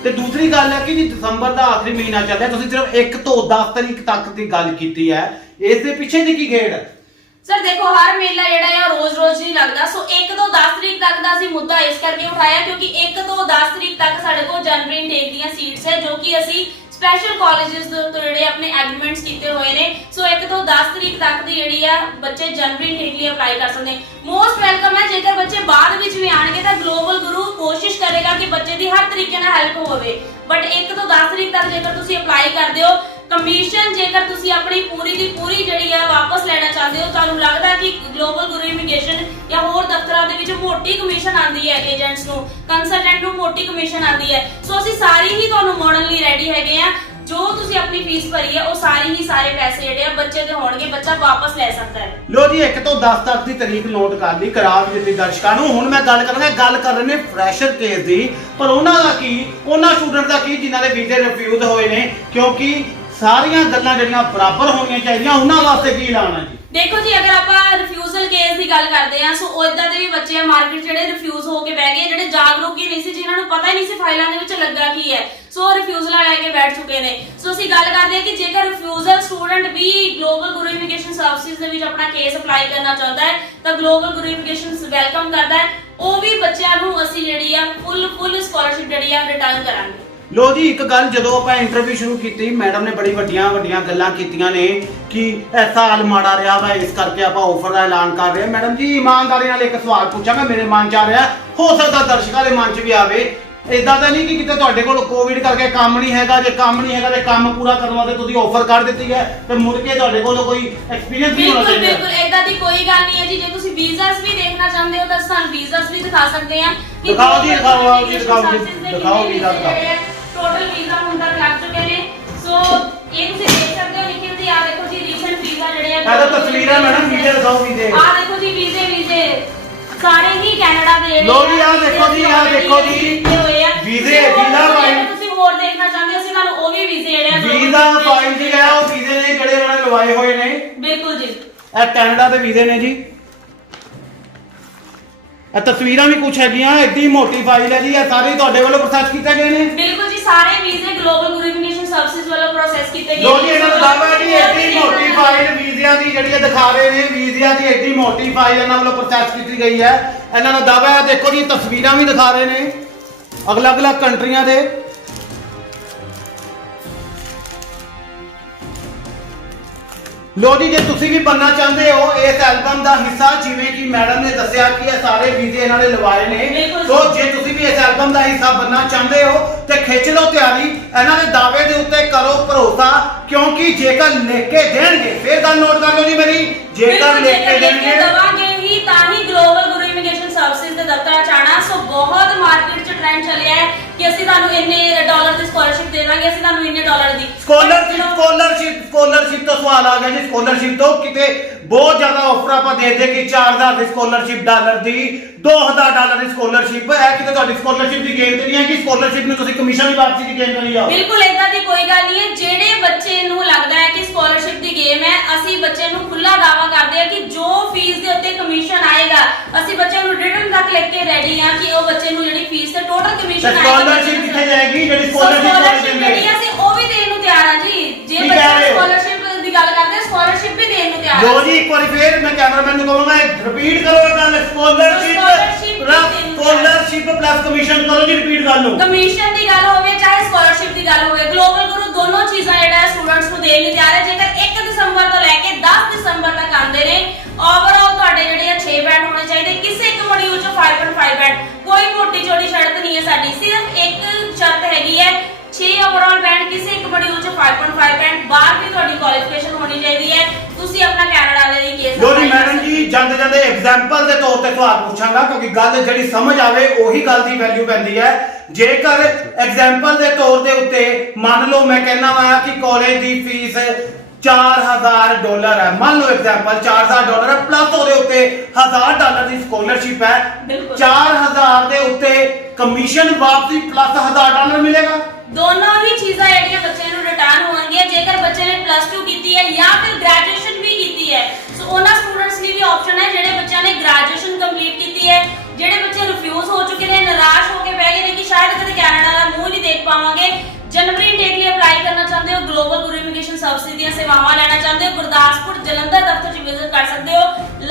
ਤੇ ਦੂਸਰੀ ਗੱਲ ਹੈ ਕਿ ਜੀ ਦਸੰਬਰ ਦਾ ਆਖਰੀ ਮਹੀਨਾ ਚੱਲ ਰਿਹਾ, ਤੁਸੀਂ ਸਿਰਫ 1 ਤੋਂ 10 ਤਰੀਕ ਤੱਕ ਦੀ ਗੱਲ ਕੀਤੀ ਹੈ, ਇਸ ਦੇ ਪਿੱਛੇ ਦੀ ਕੀ ਖੇਡ ਹੈ? ਸਰ ਦੇਖੋ ਹਰ ਮੇਲਾ ਜਿਹੜਾ ਆ ਰੋਜ਼-ਰੋਜ਼ ਨਹੀਂ ਲੱਗਦਾ। ਸੋ 1 ਤੋਂ 10 ਤਰੀਕ ਤੱਕ ਦਾ ਅਸੀਂ ਮੁੱਦਾ ਇਸ ਕਰਕੇ ਉਠਾਇਆ ਕਿਉਂਕਿ 1 ਤੋਂ 10 ਤਰੀਕ ਤੱਕ ਸਾਡੇ ਕੋਲ ਜਨਵਰੀ ਇਨਟੇਕ ਦੀਆਂ ਸੀਟਸ ਹੈ, ਜੋ ਕਿ ਅਸੀਂ ਸਪੈਸ਼ਲ ਕਾਲਜਸ ਤੋਂ ਜਿਹੜੇ ਆਪਣੇ ਐਗਰੀਮੈਂਟਸ ਕੀਤੇ ਹੋਏ ਨੇ। ਸੋ 1 ਤੋਂ 10 ਤਰੀਕ ਤੱਕ ਦੀ ਜਿਹੜੀ ਆ ਬੱਚੇ ਜਨਵਰੀ ਇਨਟੇਕ ਲਈ ਅਪਲਾਈ ਕਰ ਸਕਦੇ। ਮੋਸਟ ਵੈਲਕਮ ਹੈ। ਜੇਕਰ ਬੱਚੇ ਬਾਅਦ ਵਿੱਚ ਵੀ ਆਣਗੇ ਤਾਂ ਗਲੋਬਲ ਗੁਰੂ ਕੋਸ਼ਿਸ਼ ਕਰੇਗਾ ਕਿ ਬੱਚੇ ਦੀ ਹਰ ਤਰੀਕੇ ਨਾਲ ਹੈਲਪ ਹੋਵੇ। ਬਟ 1 ਤੋਂ 10 ਤਰੀਕ ਤੱਕ ਜੇਕਰ ਤੁਸੀਂ ਅਪਲਾਈ ਕਰਦੇ ਹੋ, ਕਮਿਸ਼ਨ ਜੇਕਰ ਤੁਸੀਂ ਆਪਣੀ ਪੂਰੀ ਦੀ ਪੂਰੀ ਜਿਹੜੀ ਆ ਵਾਪਸ ਲੈਣਾ ਚਾਹੁੰਦੇ ਹੋ, ਤੁਹਾਨੂੰ ਲੱਗਦਾ ਕਿ ਗਲੋਬਲ ਗੁਰੂ ਇਮੀਗ੍ਰੇਸ਼ਨ ਜਾਂ ਹੋਰ ਦਫ਼ਤਰਾਂ ਦੇ ਵਿੱਚ ਮੋਟੀ ਕਮਿਸ਼ਨ ਆਉਂਦੀ ਹੈ, ਏਜੰਟਸ ਨੂੰ, ਕੰਸਲਟੈਂਟ ਨੂੰ ਮੋਟੀ ਕਮਿਸ਼ਨ ਆਉਂਦੀ ਹੈ। ਸੋ ਅਸੀਂ ਸਾਰੀ ਹੀ ਤੁਹਾਨੂੰ ਮੋੜਨ ਲਈ ਰੈਡੀ ਹੈਗੇ ਆ। ਜੋ ਤੁਸੀਂ ਆਪਣੀ ਫੀਸ ਭਰੀ ਹੈ ਉਹ ਸਾਰੇ ਪੈਸੇ ਜਿਹੜੇ ਆ ਬੱਚੇ ਦੇ ਹੋਣਗੇ, ਬੱਚਾ ਵਾਪਸ ਲੈ ਸਕਦਾ ਹੈ। ਲੋ ਜੀ 1 ਤੋਂ 10 ਤੱਕ ਦੀ ਤਾਰੀਖ ਨੋਟ ਕਰ ਲਈ, ਕਰਾ ਵੀ ਦਿੱਤੀ ਦਰਸ਼ਕਾਂ ਨੂੰ। ਹੁਣ ਮੈਂ ਗੱਲ ਕਰ ਰਹੇ ਨੇ ਫਰੈਸ਼ਰ ਕੇਸ ਦੀ, ਪਰ ਉਹਨਾਂ ਦਾ ਕੀ, ਉਹਨਾਂ ਸਟੂਡੈਂਟ ਦਾ ਕੀ ਜਿਨ੍ਹਾਂ ਦੇ ਵੀਜ਼ੇ ਰਿਫਿਊਜ਼ ਹੋਏ ਨੇ, ਕਿਉਂਕਿ ਸਾਰੀਆਂ ਗੱਲਾਂ ਜਿਹੜੀਆਂ ਬਰਾਬਰ ਹੋਣੀਆਂ ਚਾਹੀਦੀਆਂ। ਉਹਨਾਂ ਵਾਸਤੇ ਕੀ ਐਲਾਨ ਹੈ ਜੀ? ਦੇਖੋ ਜੀ ਅਗਰ ਆਪਾਂ ਰਿਫਿਊਜ਼ਲ ਕੇਸ ਦੀ ਗੱਲ ਕਰਦੇ ਆ, ਸੋ ਉਦਾਂ ਦੇ ਵੀ ਬੱਚੇ ਆ ਮਾਰਕੀਟ ਜਿਹੜੇ ਰਿਫਿਊਜ਼ ਹੋ ਕੇ ਬਹਿ ਗਏ, ਜਿਹੜੇ ਜਾਗਰੂਕ ਹੀ ਨਹੀਂ ਸੀ, ਜਿਨ੍ਹਾਂ ਨੂੰ ਪਤਾ ਹੀ ਨਹੀਂ ਸੀ ਫਾਈਲਾਂ ਦੇ ਵਿੱਚ ਲੱਗਾ ਕੀ ਹੈ, ਸੋ ਰਿਫਿਊਜ਼ਲਾਂ ਲੈ ਕੇ ਬੈਠ ਚੁੱਕੇ ਨੇ। ਸੋ ਅਸੀਂ ਗੱਲ ਕਰਦੇ ਆ ਕਿ ਜੇਕਰ ਰਿਫਿਊਜ਼ਲ ਸਟੂਡੈਂਟ ਵੀ ਗਲੋਬਲ ਗੁਰੂ ਇਮੀਗ੍ਰੇਸ਼ਨ ਸਰਵਿਸਿਜ਼ ਦੇ ਵਿੱਚ ਆਪਣਾ ਕੇਸ ਅਪਲਾਈ ਕਰਨਾ ਚਾਹੁੰਦਾ ਹੈ ਤਾਂ ਗਲੋਬਲ ਗੁਰੂ ਇਮੀਗ੍ਰੇਸ਼ਨ ਵੈਲਕਮ ਕਰਦਾ ਹੈ। ਉਹ ਵੀ ਬੱਚਿਆਂ ਨੂੰ ਅਸੀਂ ਜਿਹੜੀ ਆ ਫੁੱਲ ਸਕਾਲਰਸ਼ਿਪ ਜਿਹੜੀ ਆ ਰਿਟਰਨ ਕਰਾਂਗੇ। ਲੋ ਜੀ ਇੱਕ ਗੱਲ, ਜਦੋਂ ਆਪਾਂ ਇੰਟਰਵਿਊ ਸ਼ੁਰੂ ਕੀਤੀ, ਮੈਡਮ ਨੇ ਬੜੀ ਵੱਡੀਆਂ ਗੱਲਾਂ ਕੀਤੀਆਂ ਨੇ ਕਿ ਇਹ ਸਾਲ ਮਾੜਾ ਰਿਹਾ ਵਾ, ਇਸ ਕਰਕੇ ਆਪਾਂ ਆਫਰ ਦਾ ਐਲਾਨ ਕਰ ਰਹੇ ਹਾਂ। ਮੈਡਮ ਜੀ ਇਮਾਨਦਾਰੀ ਨਾਲ ਇੱਕ ਸਵਾਲ ਪੁੱਛਾਂਗਾ, ਮੇਰੇ ਮਨ 'ਚ ਆ ਰਿਹਾ, ਹੋ ਸਕਦਾ ਦਰਸ਼ਕਾਂ ਦੇ ਮਨ 'ਚ ਵੀ ਆਵੇ। ਇਦਾਂ ਤਾਂ ਨਹੀਂ ਕਿ ਕਿਤੇ ਤੁਹਾਡੇ ਕੋਲ ਕੋਵਿਡ ਕਰਕੇ ਕੰਮ ਨਹੀਂ ਹੈਗਾ, ਜੇ ਕੰਮ ਨਹੀਂ ਹੈਗਾ ਤੇ ਕੰਮ ਪੂਰਾ ਕਰਨ ਵਾਸਤੇ ਤੁਸੀਂ ਆਫਰ ਕਰ ਦਿੱਤੀ ਹੈ ਤੇ ਮੁੜ ਕੇ ਤੁਹਾਡੇ ਕੋਲ ਕੋਈ ਐਕਸਪੀਰੀਅੰਸ ਨਹੀਂ ਹੋਣਾ ਚਾਹੀਦਾ? ਬਿਲਕੁਲ ਇਦਾਂ ਦੀ ਕੋਈ ਗੱਲ ਨਹੀਂ ਹੈ ਜੀ। ਜੇ ਤੁਸੀਂ ਵੀਜ਼ਾਸ ਵੀ ਦੇਖਣਾ ਚਾਹੁੰਦੇ ਹੋ ਤਾਂ ਸਾਨੂੰ ਵੀਜ਼ਾਸ ਵੀ ਦਿਖਾ ਸਕਦੇ ਆ। ਦਿਖਾਓ ਵੀਜ਼ਾ ਦਿਖਾਓ। ਟੋਟਲ ਵੀਜ਼ਾ ਹੁਣ ਤੱਕ ਲੱਗ ਚੁੱਕੇ ਨੇ। ਸੋ ਇਹ ਤੁਸੀਂ ਦੇਖ ਸਕਦੇ ਹੋ, ਲਿਖੇ ਹੁੰਦੇ ਆ ਦੇਖੋ ਜੀ ਰੀਸੈਂਟ ਵੀਜ਼ਾ ਜਿਹੜੇ ਆ। ਇਹ ਤਾਂ ਤਸਵੀਰਾਂ ਮੈਡਮ, ਵੀਜ਼ੇ ਦਿਖਾਓ ਵੀਜ਼ੇ। ਆ ਦੇਖੋ ਜੀ ਵੀਜ਼ੇ ਸਾਰੇ ਹੀ ਕੈਨੇਡਾ ਦੇ। ਲੋ ਜੀ ਆਹ ਦੇਖੋ ਜੀ ਵੀਜ਼ੇ ਵੀਜ਼ਾ ਫਾਈਲ। ਤੁਸੀਂ ਹੋਰ ਦੇਖਣਾ ਚਾਹੁੰਦੇ ਹੋ ਅਸੀਂ ਤੁਹਾਨੂੰ ਉਹ ਵੀ ਵੀਜ਼ੇ ਜਿਹੜੇ ਆ ਵੀਜ਼ਾ ਫਾਈਲ ਜੀ ਹੈ, ਉਹ ਵੀਜ਼ੇ ਨੇ ਜਿਹੜੇ ਉਹਨਾਂ ਨੇ ਲਵਾਏ ਹੋਏ ਨੇ। ਬਿਲਕੁਲ ਜੀ ਇਹ ਕੈਨੇਡਾ ਦੇ ਵੀਜ਼ੇ ਨੇ ਜੀ। ਇਹ ਤਸਵੀਰਾਂ ਵੀ ਕੁਝ ਹੈਗੀਆਂ, ਐਡੀ ਮੋਟੀ ਫਾਈਲ ਹੈ ਜੀ। ਇਹ ਸਾਰੇ ਤੁਹਾਡੇ ਵੱਲੋਂ ਪ੍ਰੋਸੈਸ ਕੀਤੇ ਗਏ ਨੇ? ਬਿਲਕੁਲ ਜੀ, ਸਾਰੇ ਵੀਜ਼ੇ ਗਲੋਬਲ ਗੁਰੂ ਇਮੀਗ੍ਰੇਸ਼ਨ ਸਰਵਿਸਿਜ਼ ਵੱਲੋਂ ਪ੍ਰੋਸੈਸ ਕੀਤੇ ਗਏ। ਲੋ ਜੀ ਇਹਨਾਂ ਦਾ ਦਾਅਵਾ ਹੈ ਜੀ ਐਡੀ ਮੋਟੀ ਫਾਈਲ ਵੀਜ਼ਿਆਂ ਦੀ ਜਿਹੜੀ ਦਿਖਾ ਰਹੇ ਨੇ, ਵੀਜ਼ਿਆਂ ਦੀ ਐਡੀ ਮੋਟੀ ਫਾਈਲ ਇਹਨਾਂ ਵੱਲੋਂ ਪ੍ਰੋਸੈਸ ਕੀਤੀ ਗਈ ਹੈ। ਇਹਨਾਂ ਦਾ ਦਾਅਵਾ ਹੈ, ਦੇਖੋ ਜੀ ਤਸਵੀਰਾਂ ਵੀ ਦਿਖਾ ਰਹੇ ਨੇ ਅਲੱਗ-ਅਲੱਗ ਕੰਟਰੀਆਂ ਦੇ। ਲੋ ਜੀ ਜੇ ਤੁਸੀਂ ਵੀ ਬਣਨਾ ਚਾਹੁੰਦੇ ਹੋ ਇਸ ਐਲਬਮ ਦਾ ਹਿੱਸਾ, ਜਿਵੇਂ ਕਿ ਮੈਡਮ ਨੇ ਦੱਸਿਆ ਕਿ ਇਹ ਸਾਰੇ ਵੀਜ਼ੇ ਇਹਨਾਂ ਨੇ ਲਵਾਏ ਨੇ, ਸੋ ਜੇ ਤੁਸੀਂ ਵੀ ਇਸ ਐਲਬਮ ਦਾ ਹਿੱਸਾ ਬਣਨਾ ਚਾਹੁੰਦੇ ਹੋ ਤੇ ਖਿੱਚ ਲਓ ਤਿਆਰੀ। ਇਹਨਾਂ ਦੇ ਦਾਅਵੇ ਦੇ ਉੱਤੇ ਕਰੋ ਭਰੋਸਾ, ਕਿਉਂਕਿ ਜੇਕਰ ਲਿਖ ਕੇ ਦੇਣਗੇ, ਫਿਰ ਗੱਲ ਨੋਟ ਕਰ ਲਓ ਜੀ ਮੇਰੀ, ਜੇਕਰ ਲਿਖ ਕੇ ਦੇਣਗੇ ਦਵਾਂਗੇ ਹੀ ਤਾਂ ਹੀ ਗਲੋਬਲ ਗੁਰੂ ਇਮੀਗ੍ਰੇਸ਼ਨ ਸਰਵਿਸਿਜ਼ ਦੇ ਦਫ਼ਤਰਾਂ ਚ ਆਣਾ। ਸੋ ਬਹੁਤ ਮਾਰਕੀਟ ਚ ਟ੍ਰੈਂਡ ਚੱਲਿਆ ਹੈ ਕਿ ਅਸੀਂ ਤੁਹਾਨੂੰ ਇੰਨੇ ਡਾਲਰ ਦੀ ਸਕਾਲਰਸ਼ਿਪ ਦੇ ਦਾਂਗੇ, ਅਸੀਂ ਤੁਹਾਨੂੰ ਇੰਨੇ ਡਾਲਰ ਦੀ ਸਕਾਲਰਸ਼ਿਪ ਤੋਂ ਸਵਾਲ ਆ ਗਿਆ ਜੀ। ਸਕਾਲਰਸ਼ਿਪ ਤੋਂ ਕਿਤੇ ਬਹੁਤ ਜ਼ਿਆਦਾ ਆਫਰ ਆਪਾਂ ਦੇ ਦੇ ਕਿ 4000 ਦੀ ਸਕਾਲਰਸ਼ਿਪ ਡਾਲਰ ਦੀ, $2000 ਦੀ ਸਕਾਲਰਸ਼ਿਪ ਹੈ। ਕਿਤੇ ਤੁਹਾਡੀ ਸਕਾਲਰਸ਼ਿਪ ਦੀ ਗੇਮ ਤੇ ਨਹੀਂ ਹੈ ਕਿ ਸਕਾਲਰਸ਼ਿਪ ਨੂੰ ਤੁਸੀਂ ਕਮਿਸ਼ਨ ਦੀ ਵਾਪਸੀ ਦੀ ਗੇਮ ਕਰੀ ਜਾਓ। ਬਿਲਕੁਲ ਇਦਾਂ ਦੀ ਕੋਈ ਗੱਲ ਨਹੀਂ ਹੈ। ਜਿਹੜੇ ਬੱਚੇ ਨੂੰ ਲੱਗਦਾ ਹੈ ਕਿ ਸਕਾਲਰਸ਼ਿਪ ਦੀ ਗੇਮ ਹੈ, ਅਸੀਂ ਬੱਚੇ ਨੂੰ ਖੁੱਲਾ ਦਾਅਵਾ ਕਰਦੇ ਹਾਂ ਕਿ ਜੋ ਫੀਸ ਦੇ ਉੱਤੇ ਕਮਿਸ਼ਨ ਆਏਗਾ, ਅਸੀਂ ਬੱਚੇ ਨੂੰ ਰਿਟਨ ਤੱਕ ਲਿਖ ਕੇ ਰੈਡੀ ਹਾਂ ਕਿ ਉਹ ਬੱਚੇ ਨੂੰ ਜਿਹੜੀ ਫੀਸ ਤੇ ਟੋਟਲ ਕਮਿਸ਼ਨ ਆਏਗਾ। ਸਕਾਲਰਸ਼ਿਪ ਕਿੱਥੇ ਜਾਏਗੀ ਜਿਹੜੀ ਸਕਾਲਰਸ਼ਿਪ ਜਿਹੜੀ ਅਸੀਂ ਉਹ ਵੀ ਦੇਣ ਨੂੰ ਤਿਆਰ ਹਾਂ ਜੀ। ਜੇ ਕੀ ਬੱਚਾ ਕਹਿ ਰਹੇ ਹੋ? ਸਕਾਲਰਸ਼ਿਪ ਦੀ ਗੱਲ ਕਰਦੇ ਆ, ਸਕਾਲਰਸ਼ਿਪ ਵੀ ਦੇਣ ਨੂੰ ਤਿਆਰ ਲੋ ਹਾਂ। ਜੀ ਇੱਕ ਵਾਰੀ ਫੇਰ ਮੈਂ ਕੈਮਰਾਮੈਨ ਨੂੰ ਕਹਾਂਗਾ ਰਿਪੀਟ ਕਰੋ ਇਹ ਗੱਲ, ਸਕਾਲਰਸ਼ਿਪ ਪਲੱਸ ਕਮਿਸ਼ਨ ਕਰੋ ਜੀ, ਰਿਪੀਟ ਕਰ ਲਓ। ਕਮਿਸ਼ਨ ਦੀ ਗੱਲ ਹੋਵੇ ਚਾਹੇ ਸਕਾਲਰਸ਼ਿਪ ਦੀ ਗੱਲ ਹੋਵੇ, ਗਲੋਬਲ ਗੁਰੂ ਦੋਨੋਂ ਚੀਜ਼ਾਂ ਜਿਹੜਾ ਸਟੂਡੈਂਟਸ ਨੂੰ ਦੇਣ ਲਈ ਤਿਆਰ ਹੈ। ਜੇਕਰ 1 ਦਸੰਬਰ ਤੋਂ ਲੈ ਕੇ 10 ਦਸੰਬਰ ਤੱਕ ਆਉਂਦੇ ਨੇ, ਓਵਰਆਲ ਤੁਹਾਡੇ ਜਿਹੜੇ ਆ 6 ਬੈਂਡ ਹੋਣੇ ਚਾਹੀਦੇ। ਕਿਸੇ ਇੱਕ ਮੋਡਿਊਲ ਚੋਂ 5.5 ਬੈਂਡ, ਕੋਈ ਮੋਟੀ ਛੋਟੀ ਸ਼ਰਤ ਨਹੀਂ ਹੈ ਸਾਡੀ, ਸਿਰਫ ਇੱਕ ਸ਼ਰਤ ਹੈਗੀ ਹੈ 6 ਓਵਰਆਲ ਬੈਂਡ, ਕਿਸੇ ਇੱਕ ਮੋਡਿਊਲ ਚੋਂ 5.5 ਬੈਂਡ, ਬਾਹਰ ਵੀ ਤੁਹਾਡੀ ਕੁਆਲੀਫਿਕੇਸ਼ਨ ਹੋਣੀ ਚਾਹੀਦੀ ਹੈ। ਤੁਸੀਂ ਆਪਣਾ ਕੈਨੇਡਾ ਦੇ ਲਈ ਕੇਸ ਲੋ ਜੀ ਮੈਡਮ ਜੀ, ਜਾਂਦੇ ਜਾਂਦੇ ਐਗਜ਼ਾਮਪਲ ਦੇ ਤੌਰ ਤੇ ਸਵਾਲ ਪੁੱਛਾਂਗਾ ਕਿਉਂਕਿ ਗੱਲ ਜਿਹੜੀ ਸਮਝ ਆਵੇ ਉਹੀ ਗੱਲ ਦੀ ਵੈਲਿਊ ਪੈਂਦੀ ਹੈ। ਜੇਕਰ ਐਗਜ਼ਾਮਪਲ ਦੇ ਤੌਰ ਦੇ ਉੱਤੇ ਮੰਨ ਲਓ ਮੈਂ ਕਹਿੰਦਾ ਵਾ ਕਿ ਕਾਲਜ ਦੀ ਫੀਸ $4000 ਹੈ, ਮੰਨ ਲਓ ਐਗਜ਼ਾਮਪਲ $4000 ਹੈ, ਪਲੱਸ ਉਹਦੇ ਉੱਤੇ $1000 ਦੀ ਸਕਾਲਰਸ਼ਿਪ ਹੈ, ਬਿਲਕੁਲ। 4000 ਦੇ ਉੱਤੇ ਕਮਿਸ਼ਨ ਵਾਪਸੀ ਪਲੱਸ $1000 ਮਿਲੇਗਾ। ਦੋਨੋਂ ਹੀ ਚੀਜ਼ਾਂ ਜਿਹੜੀਆਂ ਬੱਚੇ ਨੂੰ ਰਿਟਰਨ ਹੋਣਗੀਆਂ। ਜੇਕਰ ਬੱਚੇ ਨੇ +2 ਕੀਤੀ ਹੈ ਜਾਂ ਫਿਰ ਗ੍ਰੈਜੂਏਸ਼ਨ ਵੀ ਕੀਤੀ ਹੈ, ਸੋ ਉਹਨਾਂ ਸਟੂਡੈਂਟਸ ਲਈ ਵੀ ਆਪਸ਼ਨ ਹੈ ਜਿਹੜੇ ਬੱਚਿਆਂ ਨੇ ਗ੍ਰੈਜੂਏਸ਼ਨ ਕੰਪਲੀਟ ਕੀਤੀ ਹੈ। ਜਿਹੜੇ ਬੱਚੇ ਰਿਫਿਊਜ਼ ਹੋ ਚੁੱਕੇ ਨੇ, ਨਿਰਾਸ਼ ਹੋ ਕੇ ਬਹਿ ਗਏ ਨੇ ਕਿ ਸ਼ਾਇਦ ਕਦੇ ਕੈਨੇਡਾ ਦਾ ਮੂੰਹ ਨਹੀਂ ਦੇਖ ਪਾਵਾਂਗੇ, ਜਨਵਰੀ ਇਨਟੇਕ ਲਈ ਅਪਲਾਈ ਕਰਨਾ ਚਾਹੁੰਦੇ ਹੋ, ਗਲੋਬਲ ਗੁਰੂ ਇਮੀਗ੍ਰੇਸ਼ਨ ਸਰਵਿਸ ਦੀਆਂ ਸੇਵਾਵਾਂ ਲੈਣਾ ਚਾਹੁੰਦੇ ਹੋ, ਗੁਰਦਾਸਪੁਰ ਜਲੰਧਰ ਦਫ਼ਤਰ 'ਚ ਵਿਜ਼ਿਟ ਕਰ ਸਕਦੇ ਹੋ,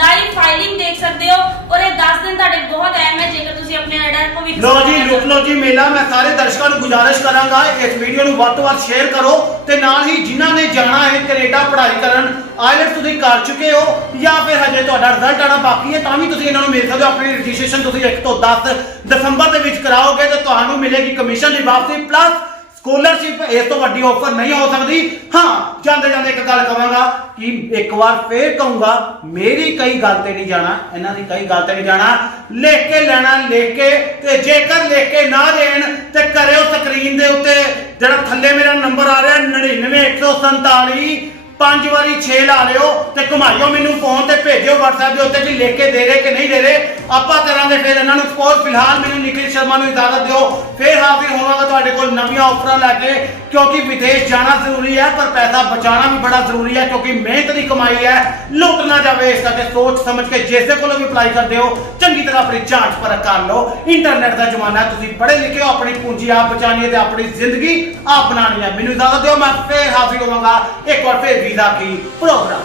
ਲਾਈਵ ਫਾਈਲਿੰਗ ਦੇਖ ਸਕਦੇ ਹੋ, ਔਰ ਇਹ 10 ਦਿਨ ਤੁਹਾਡੇ ਬਹੁਤ ਅਹਿਮ ਹੈ ਜੇਕਰ ਤੁਸੀਂ ਆਪਣੇ ਜਿਹੜਾ ਭਵਿੱਖ ਲੋ ਜੀ ਲੁੱਟ ਲੋ ਜੀ ਮੇਲਾ। ਮੈਂ ਸਾਰੇ ਦਰਸ਼ਕਾਂ ਨੂੰ ਗੁਜ਼ਾਰਿਸ਼ ਕਰਾਂਗਾ ਇਸ ਵੀਡੀਓ ਨੂੰ ਵੱਧ ਤੋਂ ਵੱਧ ਸ਼ੇਅਰ ਕਰੋ ਤੇ ਨਾਲ ਹੀ ਜਿਨ੍ਹਾਂ ਨੇ ਜਾਣਾ ਹੈ ਕੈਨੇਡਾ ਪੜ੍ਹਾਈ ਕਰਨ, ਆਈਲੈਟਸ ਤੁਸੀਂ ਕਰ ਚੁੱਕੇ ਹੋ ਜਾਂ ਫਿਰ ਹਜੇ ਤੁਹਾਡਾ ਰਿਜ਼ਲਟ ਆਣਾ ਬਾਕੀ ਹੈ, ਤਾਂ ਵੀ ਤੁਸੀਂ ਇਹਨਾਂ ਨੂੰ ਮਿਲ ਸਕਦੇ ਹੋ। ਆਪਣੀ ਰਜਿਸਟ੍ਰੇਸ਼ਨ ਤੁਸੀਂ 1 ਤੋਂ 10 ਦਸੰਬਰ ਦੇ ਵਿੱਚ ਕਰਾਓਗੇ ਤਾਂ ਤੁਹਾਨੂੰ ਮਿਲੇਗੀ ਕਮਿਸ਼ਨ ਦੀ ਵਾਪਸੀ ਪਲੱਸ ਸਕਾਲਰਸ਼ਿਪ। ਇਸ ਤੋਂ ਵੱਡੀ ਆਫਰ ਨਹੀਂ ਹੋ ਸਕਦੀ। ਹਾਂ, ਜਾਂਦੇ ਜਾਂਦੇ ਇੱਕ ਗੱਲ ਕਹਾਂਗਾ ਕਿ ਇੱਕ ਵਾਰ ਫੇਰ ਕਹੂੰਗਾ, ਮੇਰੀ ਕਈ ਗੱਲ ਤੇ ਨਹੀਂ ਜਾਣਾ, ਇਹਨਾਂ ਦੀ ਕਈ ਗੱਲ ਤੇ ਨਹੀਂ ਜਾਣਾ, ਲਿਖ ਕੇ ਲੈਣਾ, ਲਿਖ ਕੇ, ਤੇ ਜੇਕਰ ਲਿਖ ਕੇ ਨਾ ਦੇਣ ਤੇ ਕਰਿਓ ਸਕਰੀਨ ਦੇ ਉੱਤੇ ਜਿਹੜਾ ਥੱਲੇ ਮੇਰਾ ਨੰਬਰ ਆ ਰਿਹਾ 99147 5 ਵਾਰੀ 6 ਲਾ ਲਿਓ ਤੇ ਘੁਮਾਇਓ ਮੈਨੂੰ ਫੋਨ ਤੇ ਭੇਜਿਓ WhatsApp ਦੇ ਉੱਤੇ ਕਿ ਲਿਖ ਕੇ ਦੇ ਰਹੇ ਕਿ ਨਹੀਂ ਦੇ ਰਹੇ। ਆਪਾਂ ਕਰਾਂਗੇ ਫਿਰ ਇਹਨਾਂ ਨੂੰ ਸਪੋਰਟ। ਫਿਲਹਾਲ ਮੈਨੂੰ ਨਿਖਿਲ ਸ਼ਰਮਾ ਨੂੰ ਇਜਾਜ਼ਤ ਦਿਓ, ਫਿਰ ਹਾਜ਼ਰ ਹੋਵਾਂਗਾ ਤੁਹਾਡੇ ਕੋਲ ਨਵੀਆਂ ਆਫਰਾਂ ਲੈ ਕੇ, ਕਿਉਂਕਿ ਵਿਦੇਸ਼ ਜਾਣਾ ਜ਼ਰੂਰੀ ਹੈ ਪਰ ਪੈਸਾ ਬਚਾਉਣਾ ਵੀ ਬੜਾ ਜ਼ਰੂਰੀ ਹੈ, ਕਿਉਂਕਿ ਮਿਹਨਤ ਦੀ ਕਮਾਈ ਹੈ, ਲੁੱਟ ਨਾ ਜਾਵੇ। ਇਸ ਕਰਕੇ ਸੋਚ ਸਮਝ ਕੇ ਜਿਸੇ ਕੋਲੋਂ ਵੀ ਅਪਲਾਈ ਕਰਦੇ ਹੋ ਚੰਗੀ ਤਰ੍ਹਾਂ ਆਪਣੀ ਜਾਂਚ ਪਰਖ ਕਰ ਲਓ। ਇੰਟਰਨੈਟ ਦਾ ਜ਼ਮਾਨਾ ਹੈ, ਤੁਸੀਂ ਪੜ੍ਹੇ ਲਿਖੇ ਹੋ, ਆਪਣੀ ਪੂੰਜੀ ਆਪ ਬਚਾਉਣੀ ਹੈ ਤੇ ਆਪਣੀ ਜ਼ਿੰਦਗੀ ਆਪ ਬਣਾਉਣੀ ਹੈ। ਮੈਨੂੰ ਇਜਾਜ਼ਤ ਦਿਓ, ਮੈਂ ਫਿਰ ਹਾਜ਼ਰ ਹੋਵਾਂਗਾ ਇੱਕ ਵਾਰ ਫਿਰ ਵੀਜ਼ਾ ਕੀ ਪ੍ਰੋਗਰਾਮ।